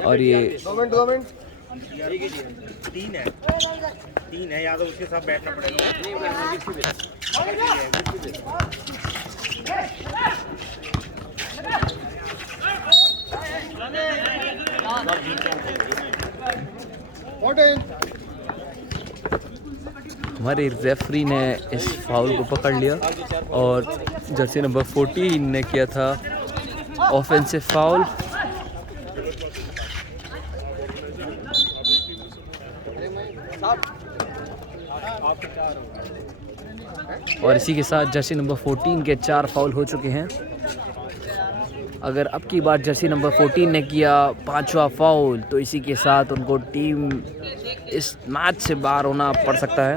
और ये 2 मिनट 3 है या तो उसके साथ बैठना पड़ेगा। हमारे रेफरी ने इस फाउल को पकड़ लिया और जर्सी नंबर 14 ने किया था ऑफेंसिव फाउल। और इसी के साथ जर्सी नंबर 14 के 4 फाउल हो चुके हैं। अगर अब की बार जर्सी नंबर 14 ने किया 5वां फाउल तो इसी के साथ उनको टीम इस मैच से बाहर होना पड़ सकता है।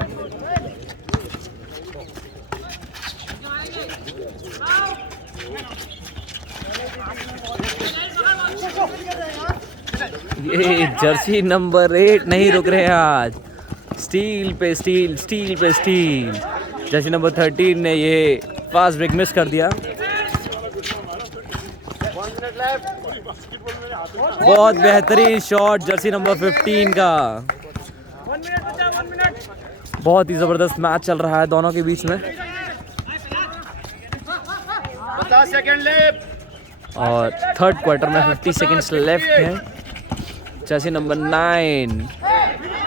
ये जर्सी नंबर 8 नहीं रुक रहे आज, स्टील पे स्टील, स्टील पे स्टील। जर्सी नंबर 13 ने ये फास्ट ब्रेक मिस कर दिया। बहुत बेहतरीन शॉट जर्सी नंबर 15 का। बहुत ही ज़बरदस्त मैच चल रहा है दोनों के बीच में। 50 सेकंड लेफ्ट और थर्ड क्वार्टर में 50 सेकंड्स लेफ्ट हैं। जर्सी नंबर 9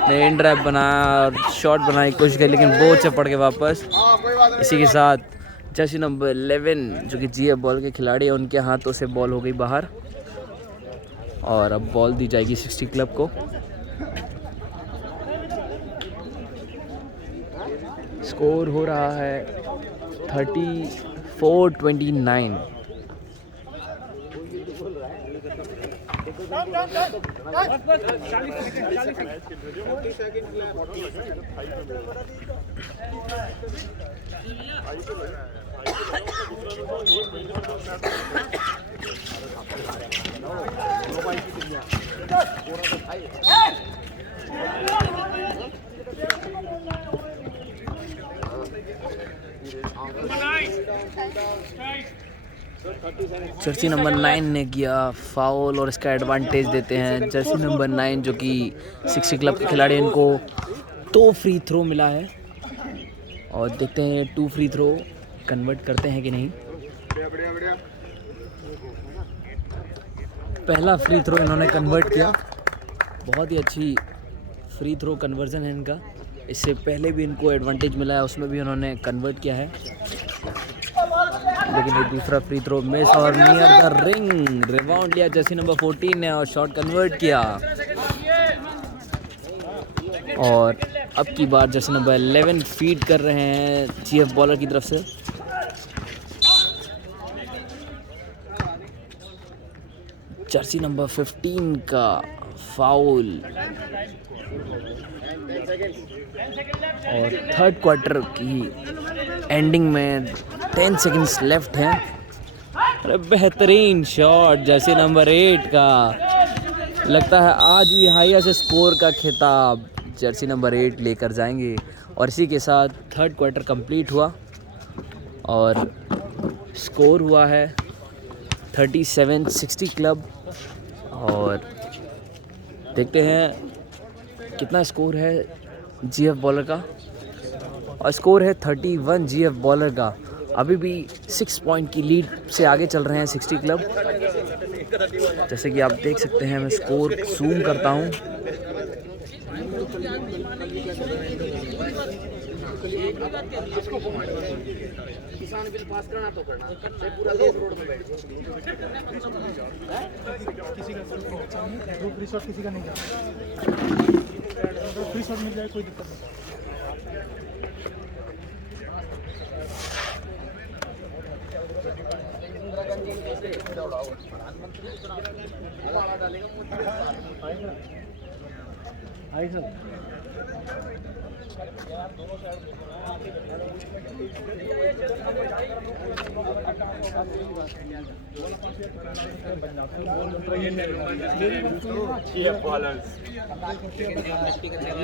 ने इन ड्राइव बनाया और शॉट बनाने की कोशिश की, लेकिन वो चपड़ के वापस। इसी के साथ जर्सी नंबर 11 जो कि जीएफ बॉल के खिलाड़ी हैं, उनके हाथों से बॉल हो गई बाहर और अब बॉल दी जाएगी 60 क्लब को। स्कोर हो रहा है 34-29। जर्सी नंबर 9 ने किया फाउल और इसका एडवांटेज देते हैं जर्सी नंबर 9 जो कि 60 क्लब के खिलाड़ी, इनको 2 फ्री थ्रो मिला है और देखते हैं 2 फ्री थ्रो कन्वर्ट करते हैं कि नहीं। पहला फ्री थ्रो इन्होंने कन्वर्ट किया, बहुत ही अच्छी फ्री थ्रो कन्वर्जन है इनका। इससे पहले भी इनको एडवांटेज मिला है, उसमें भी उन्होंने कन्वर्ट किया है, लेकिन ये दूसरा फ्री थ्रो मिस और नियर द रिंग। रिबाउंड लिया जर्सी नंबर 14 ने और शॉट कन्वर्ट किया। और अब की बार जर्सी नंबर 11 फीड कर रहे हैं जीएफ बॉलर की तरफ से। जर्सी नंबर 15 का फाउल और थर्ड क्वार्टर की एंडिंग में 10 सेकंड्स लेफ्ट हैं। अरे बेहतरीन शॉट जर्सी नंबर 8 का। लगता है आज भी हाईएस्ट स्कोर का खिताब जर्सी नंबर 8 लेकर जाएंगे। और इसी के साथ थर्ड क्वार्टर कंप्लीट हुआ और स्कोर हुआ है 37-60 क्लब। और देखते हैं कितना स्कोर है जीएफ बॉलर का, और स्कोर है 31 जीएफ बॉलर का। अभी भी 6 पॉइंट की लीड से आगे चल रहे हैं 60 क्लब। जैसे कि आप देख सकते हैं, मैं स्कोर जूम करता हूं। किसान बिल पास करना तो करना, पूरा देश रोड में बैठ किसी का ग्रुप रिसोर्ट किसी का नहीं जाता, फ्री शॉट मिल जाए कोई दिक्कत नहीं। Hi sir.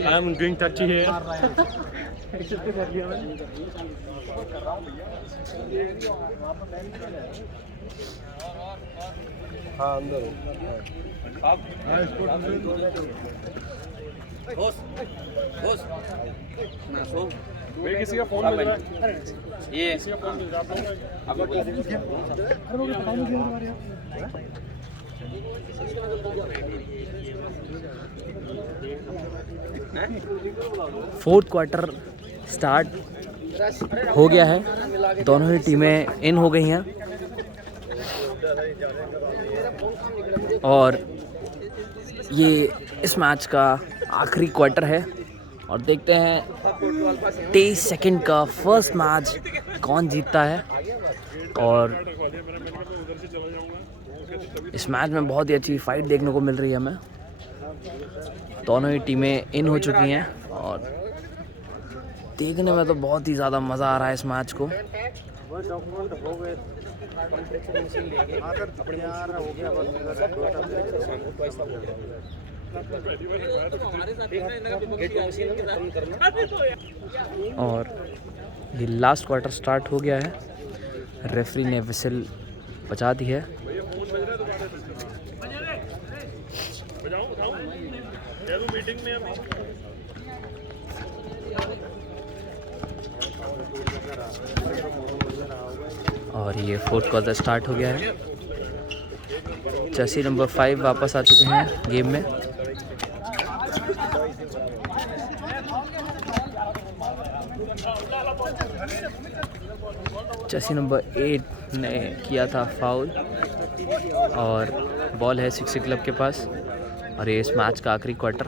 I'm doing touchy here. हाँ अंदर हो आप घोष ना सो भाई किसी का फोन मिल रहा है ये किसी का फोन मिल रहा है आप लोग फोर्थ क्वार्टर स्टार्ट हो गया है, दोनों ही टीमें इन हो गई हैं और ये इस मैच का आखिरी क्वार्टर है और देखते हैं 23 सेकंड का फर्स्ट मैच कौन जीतता है। और इस मैच में बहुत ही अच्छी फाइट देखने को मिल रही है हमें, दोनों ही टीमें इन हो चुकी हैं और देखने में तो बहुत ही ज़्यादा मज़ा आ रहा है इस मैच को। और ये लास्ट क्वार्टर स्टार्ट हो गया है, रेफरी ने विसल बजा दी है। और ये फोर्थ क्वार्टर स्टार्ट हो गया है, जर्सी नंबर 5 वापस आ चुके हैं गेम में। जर्सी नंबर 8 ने किया था फाउल और बॉल है 60 क्लब के पास और ये इस मैच का आखिरी क्वार्टर।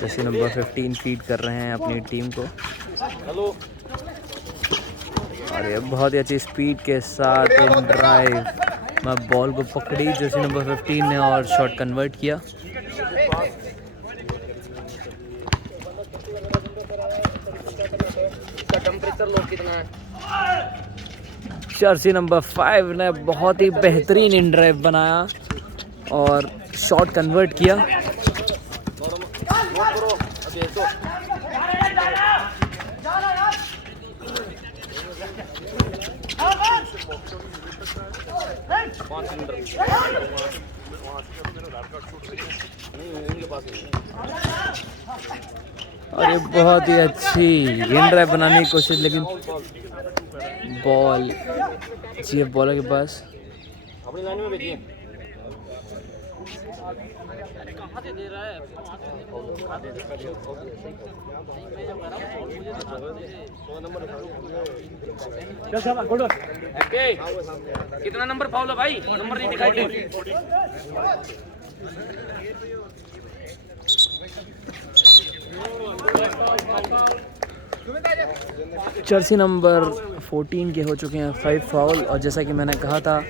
जर्सी नंबर 15 फीड कर रहे हैं अपनी टीम को और ये बहुत ही अच्छी स्पीड के साथ इन ड्राइव में बॉल को पकड़ी जर्सी नंबर 15 ने और शॉट कन्वर्ट किया। टेम्परेचर लोग कितना है? जर्सी नंबर 5 ने बहुत ही बेहतरीन इन ड्राइव बनाया और शॉट कन्वर्ट किया। और ये बहुत ही अच्छी इन ड्राइव बनाने की कोशिश, लेकिन बॉल जीएफ बॉलर के पास। अपनी लाइन में देखिए कहाँ से दे रहा है? कितना नंबर फाउल है भाई? नंबर नहीं दिखाई दे। जर्सी नंबर 14 के हो चुके हैं 5 फाउल और जैसा कि मैंने कहा था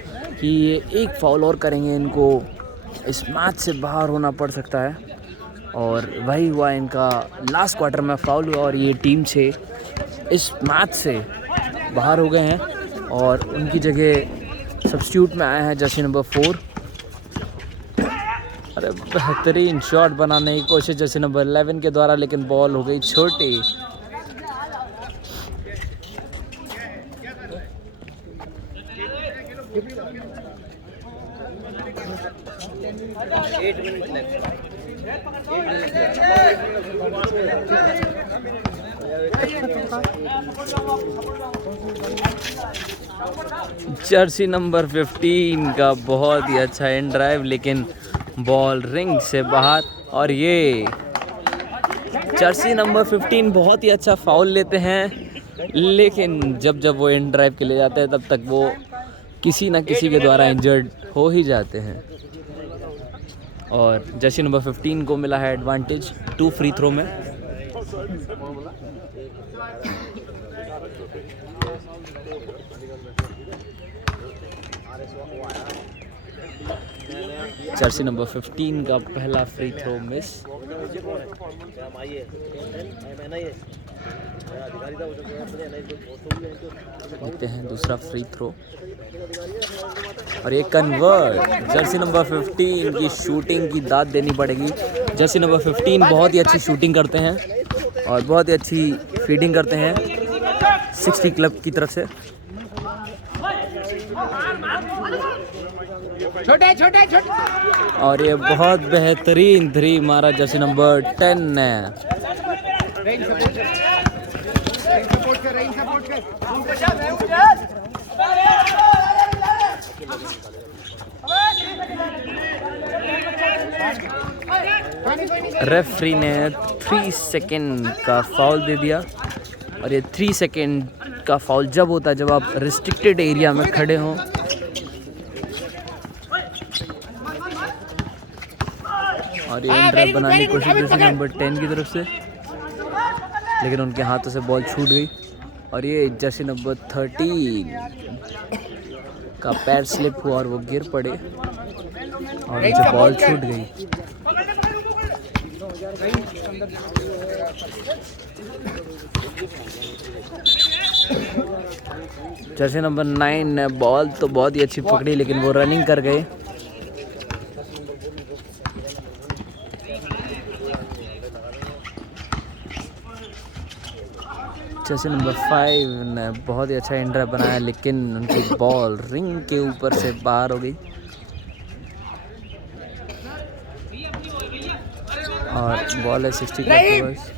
कि ये एक फाउल और करेंगे इनको इस मैच से बाहर होना पड़ सकता है और वही हुआ, इनका लास्ट क्वार्टर में फाउल हुआ और ये टीम से इस मैच से बाहर हो गए हैं और उनकी जगह सब्स्टिट्यूट में आए हैं जर्सी नंबर 4। अरे बेहतरीन शॉट बनाने की कोशिश जर्सी नंबर 11 के द्वारा, लेकिन बॉल हो गई छोटी। जर्सी नंबर 15 का बहुत ही अच्छा एंड ड्राइव, लेकिन बॉल रिंग से बाहर। और ये जर्सी नंबर 15 बहुत ही अच्छा फाउल लेते हैं, लेकिन जब जब वो एंड ड्राइव के लिए जाते हैं तब तक वो किसी न किसी के द्वारा इंजर्ड हो ही जाते हैं। और जर्सी नंबर 15 को मिला है एडवांटेज 2 फ्री थ्रो में। जर्सी नंबर 15 का पहला फ्री थ्रो मिस। देखते हैं दूसरा फ्री थ्रो और ये कन्वर्ट। जर्सी नंबर 15 की शूटिंग की दाद देनी पड़ेगी। जर्सी नंबर 15 बहुत ही अच्छी शूटिंग करते हैं और बहुत ही अच्छी फीडिंग करते हैं 60 क्लब की तरफ से। छोटे छोटे छोटे और ये बहुत बेहतरीन थ्री मारा जर्सी नंबर 10 ने। रेंज सपोर्ट कर रेंज सपोर्ट कर। रेफरी ने 3 सेकंड का फाउल दे दिया और ये 3 सेकंड का फाउल जब होता है जब आप रिस्ट्रिक्टेड एरिया में खड़े हों। और ये इंट्रैप बनाने की कोशिश जर्सी नंबर 10 की तरफ से, लेकिन उनके हाथों से बॉल छूट गई। और ये जर्सी नंबर 13 का पैर स्लिप हुआ और वो गिर पड़े और उनसे बॉल छूट गई। जर्सी नंबर 9 ने बॉल तो बहुत ही अच्छी पकड़ी लेकिन वो रनिंग कर गए। जर्सी नंबर 5 ने बहुत ही अच्छा इंट्रैप बनाया लेकिन उनकी बॉल रिंग के ऊपर से बाहर हो गई और बॉल है 60 के पास।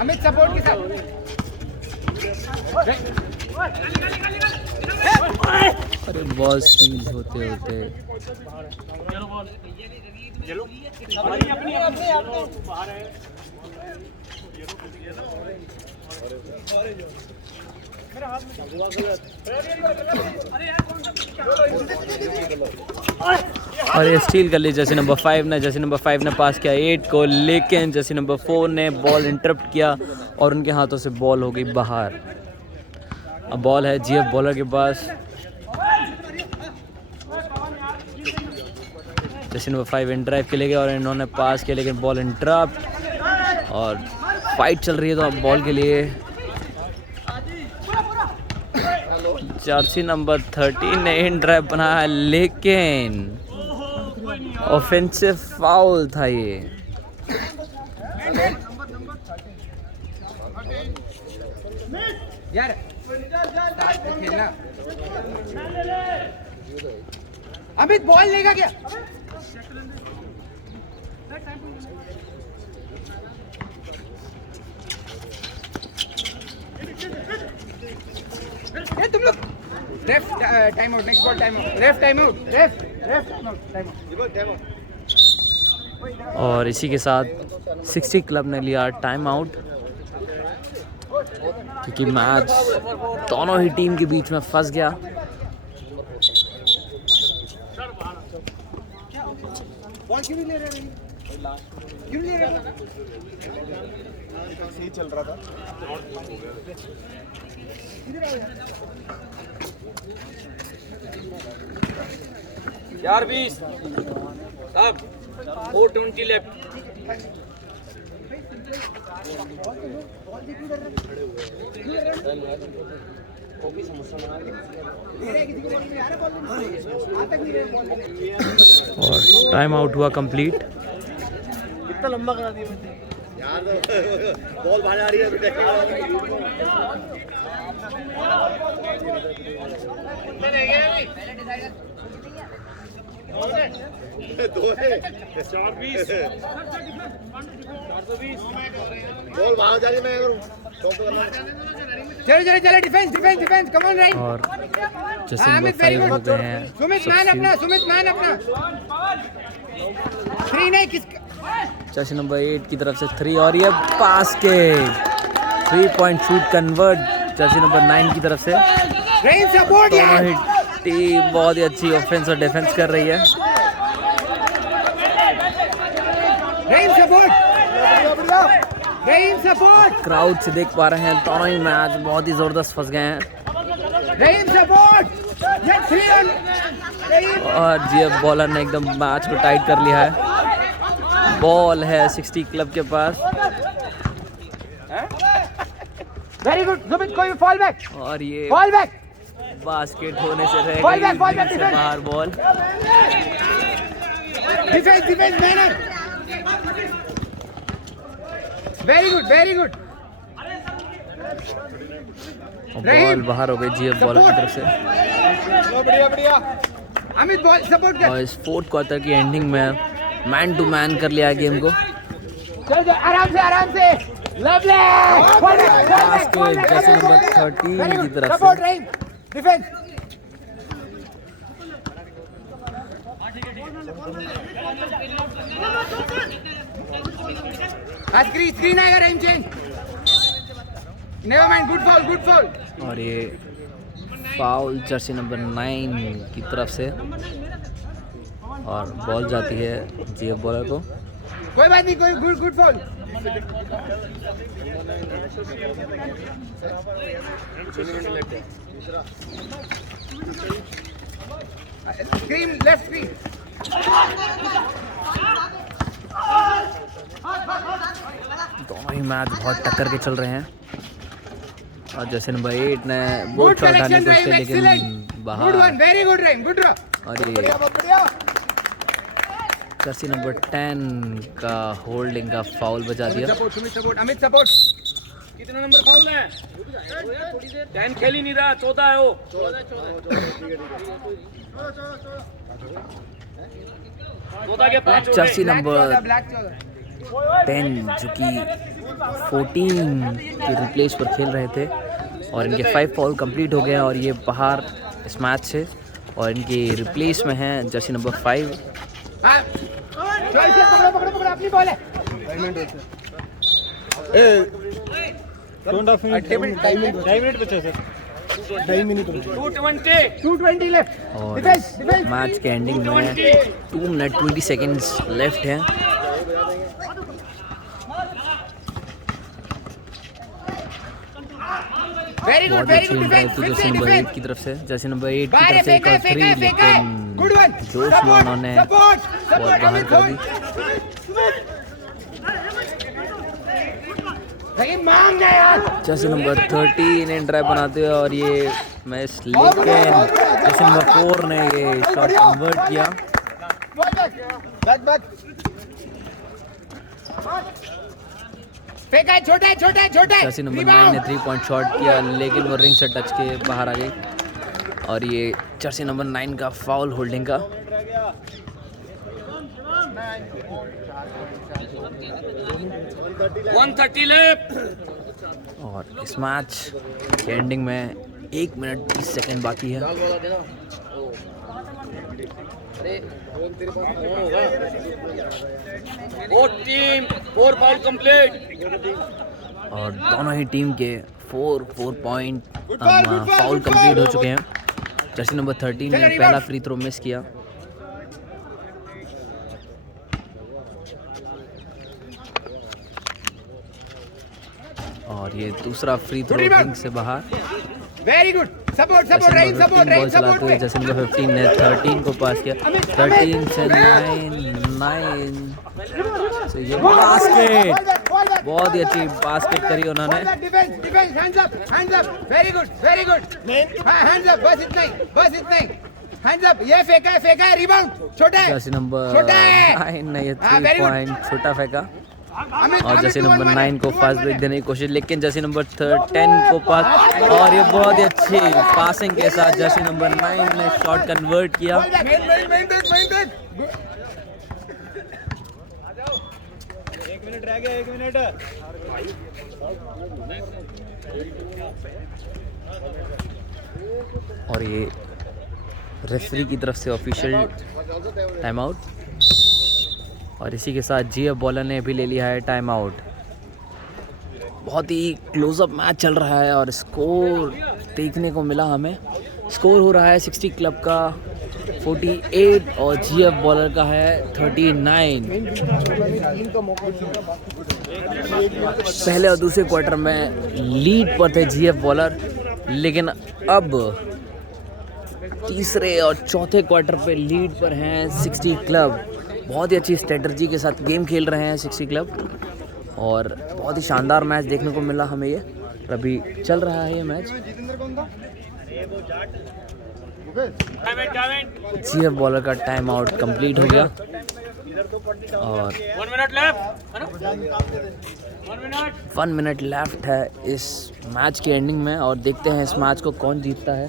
अमित सपोर्ट के साथ। अरे बॉल स्टील होते होते और ये स्टील कर ली जर्सी नंबर 5 ने। जर्सी नंबर 5 ने पास किया 8 को, लेकिन जर्सी नंबर 4 ने बॉल इंटरप्ट किया और उनके हाथों से बॉल हो गई बाहर। अब बॉल है जीएफ बॉलर के पास। जर्सी नंबर 5 इंटरैप के लिए गए और इन्होंने पास किया लेकिन बॉल इंटरप्ट और फाइट चल रही है तो अब बॉल के लिए जर्सी नंबर 13 ने इंटरैप बनाया लेकिन ऑफेंसिव फाउल था ये। यार खेलना। अमित बॉल लेगा क्या? ये तुम लोग ref time out. Next ball time out. Ref time out. Ref time out. Time out. और इसी के साथ 60 क्लब ने लिया टाइम आउट क्योंकि मैच दोनों ही टीम के बीच में फंस गया। बॉल क्यों नहीं ले रहे? क्यों ले रहे? सही चल रहा था। यार 20 साहब 420 लेफ्ट। और टाइम आउट हुआ कंप्लीट। कितना लंबा करा दिया यार, बॉल बाहर आ रही है। दो है 420 बॉल बाहर जा रही है। मैं करूं चलो चलो चलो। Defence defence defence. Come on right. और जैसे नंबर 5 हो गए हैं सुमित मैन अपना। सुमित मैन अपना। 3 नहीं किस। जर्सी नंबर 8 की तरफ से 3 और ये पास के 3 point shoot convert Jersey number 9 की तरफ से। रेंज सपोर्ट दोनों यार। ही टीम बहुत ही अच्छी ऑफेंस और डिफेंस कर रही है। Range support. Rahim support, crowd से देख पा रहे हैं दोनों ही मैच बहुत ही ज़बरदस्त फंस गए हैं रहीम सपोर्ट, ये 3 रन, रहीम और जीएफ बॉलर ने एकदम मैच को टाइट कर लिया है। बॉल है 60 क्लब के पास वेरी गुड सुमित, कोई फॉल बैक, और ये फॉल बैक, बास्केट होने से रह Ball गई back, ball back, रिंग से defense. बाहर ball. Defence manner, very good ball बाहर हो गई जीएफ बॉलर की तरफ से। बढ़िया अमित बॉल सपोर्ट कर, और इस फोर्थ क्वार्टर की एंडिंग में मैन टू मैन कर लिया गेम को। चल आराम से लवली फॉल बैक, बास्केट जैसे नंबर 13 की तरफ सपोर्ट से। रहीम, डिफेंस स्क्रीन आएगा, Rahim change, never mind, good fall और ये फाउल जर्सी नंबर 9 की तरफ से, और बॉल जाती है जीएफ बॉलर को। कोई बात नहीं, कोई good fall, screen left screen, दोनों ही मैच बहुत टक्कर के चल रहे हैं। और जैसे नंबर 8 ने बोल गुड शॉट आने कलेक्शन को रहीम, लेकिन एक्सीलेंट, गुड बाहर। वन, वेरी गुड रहीम, गुड ड्रॉ, और ये जर्सी नंबर 10 का होल्डिंग का फाउल बजा दिया। सपोर्ट अमित सपोर्ट, कितना नंबर फाउल है? 10 खेल ही नहीं रहा, 14 है वो। जर्सी नंबर ब्लैक 10 जो कि 14 के रिप्लेस पर खेल रहे थे, और इनके 5 फाउल कंप्लीट हो गए हैं और ये बाहर इस मैच से, और इनके रिप्लेस में हैं जर्सी नंबर 5। पकड़ो अपनी बॉल है, टाइम बचा सर, 220 लेफ्ट, और डिफेंस मैच के एंडिंग में 2 मिनट 20 सेकेंड्स लेफ्ट हैं। वेरी बहुत गुड अच्छी इम्पैक्ट थी जर्सी नंबर 8 की तरफ से। जर्सी नंबर 8 की तरफ से एक और 3, लेकिन जोश में उन्होंने बॉल बाहर कर दी। जर्सी नंबर 13 ने ड्राइव बनाते हुए, और ये मैच, लेकिन जर्सी नंबर 4 ने ये शॉट कन्वर्ट किया। छोटा है जर्सी नंबर 9 ने 3 पॉइंट शॉट किया, लेकिन वो रिंग से टच के बाहर आ गई, और ये जर्सी नंबर 9 का फाउल होल्डिंग का। और इस मैच के एंडिंग में 1 मिनट 30 सेकेंड बाकी है। और दोनों ही टीम के 4 पॉइंट फाउल कंप्लीट हो चुके हैं। जर्सी नंबर 13 ने पहला फ्री थ्रो मिस किया, और ये दूसरा फ्री थ्रो रिंग से बाहर। वेरी गुड, सपोर्ट बॉल चलाते हुए जर्सी नंबर 15 ने 13 को पास किया, 13 से 9 से ये बास्केट, बहुत ही अच्छी बास्केट करी उन्होंने। Defence hands up, very good, hands up, बस इतना ही, हैंड्स अप, ये फेंका है, रिबाउंड छोटा है, जर्सी नंबर छोटा है। 9 ने ये हाँ, 3 very good. पॉइंट छोटा फेंका, और जर्सी नंबर 9 को फास्ट ब्रेक देने की कोशिश, लेकिन जर्सी नंबर 10 को पास, और ये बहुत ही अच्छी पासिंग के साथ जर्सी नंबर 9 ने शॉट कन्वर्ट किया। एक मिनट और ये रेफरी की तरफ से ऑफिशियल टाइम आउट, और इसी के साथ जीएफ बॉलर ने भी ले लिया है टाइम आउट। बहुत ही क्लोजअप मैच चल रहा है, और स्कोर देखने को मिला हमें। स्कोर हो रहा है 60 क्लब का 48 और जीएफ बॉलर का है 39। पहले और दूसरे क्वार्टर में लीड पर थे जीएफ बॉलर, लेकिन अब तीसरे और चौथे क्वार्टर पे लीड पर हैं 60 क्लब। बहुत ही अच्छी स्ट्रेटजी के साथ गेम खेल रहे हैं 60 क्लब और बहुत ही शानदार मैच देखने को मिला हमें ये। अभी चल रहा है ये मैच। जीएफ बॉलर का टाइम आउट कंप्लीट हो गया और 1 मिनट लेफ्ट है इस मैच के एंडिंग में और देखते हैं इस मैच को कौन जीतता है।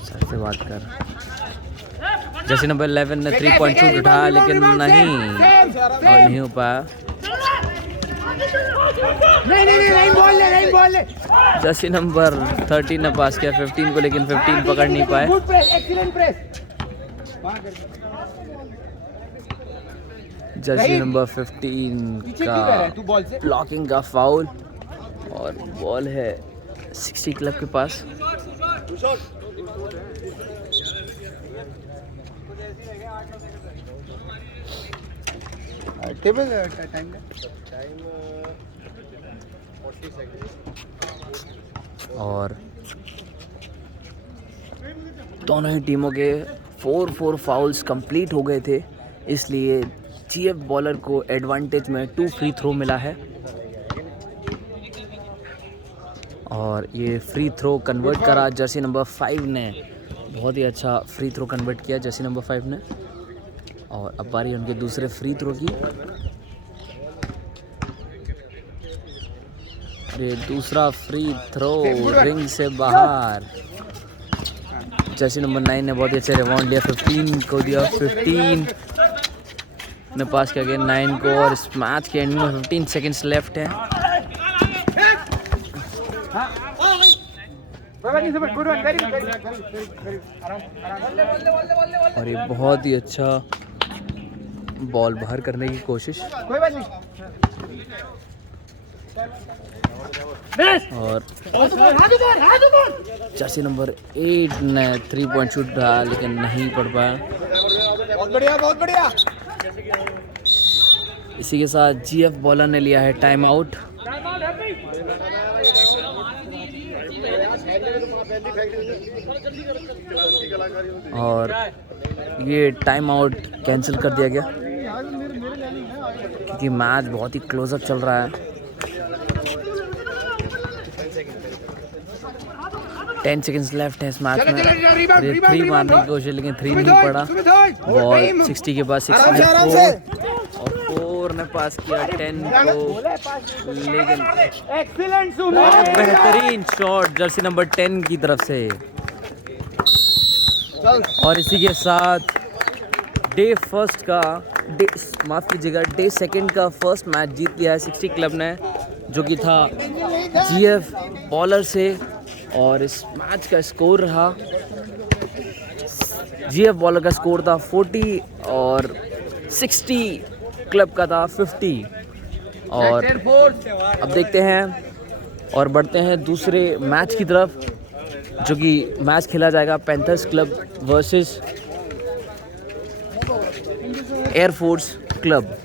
सर से बात कर। जैसे नंबर 11 ने 3 पॉइंट शूट उठाया लेकिन नहीं और नहीं हो पाया। नहीं बोल ले। जैसे नंबर 13 ने पास किया 15 को, लेकिन 15 पकड़ नहीं पाए। जर्सी नंबर 15 का ब्लॉकिंग का फाउल और बॉल है 60 क्लब के पास। टेबल टाइम और दोनों ही टीमों के 4 फाउल्स कंप्लीट हो गए थे, इसलिए जीएफ बॉलर को एडवांटेज में 2 फ्री थ्रो मिला है और ये फ्री थ्रो कन्वर्ट करा जर्सी नंबर 5 ने। बहुत ही अच्छा फ्री थ्रो कन्वर्ट किया जर्सी नंबर 5 ने और अब बारी उनके दूसरे फ्री थ्रो की। ये दूसरा फ्री थ्रो रिंग से बाहर। जर्सी नंबर 9 ने बहुत ही अच्छा रिबाउंड लिया, 15 को दिया। 15 ने पास किया गया 9 को और इस मैच के एंड में 15 सेकंड्स लेफ्ट हैं। और ये बहुत ही अच्छा बॉल बाहर करने की कोशिश और जर्सी नंबर 8 ने 3 पॉइंट शूट डाला लेकिन नहीं पड़ पाया। बहुत बढ़िया। इसी के साथ जीएफ बॉलर ने लिया है टाइम आउट और ये टाइम आउट कैंसिल कर दिया गया क्योंकि मैच बहुत ही क्लोजअप चल रहा है। 10 सेकंड्स लेफ्ट है इस मैच में। ये 3 मारने की कोशिश लेकिन 3 नहीं पड़ा। बॉल 60 के बाद 60 और 4 ने पास किया 10 को, लेकिन बहुत बेहतरीन शॉट जर्सी नंबर 10 की तरफ से। और इसी के साथ डे सेकंड का फर्स्ट मैच जीत लिया है 60 क्लब ने, जो कि था जीएफ बॉलर से। और इस मैच का स्कोर रहा, जीएफ बॉलर का स्कोर था 40 और 60 क्लब का था 50। और अब देखते हैं और बढ़ते हैं दूसरे मैच की तरफ, जो कि मैच खेला जाएगा panthers club versus air force club.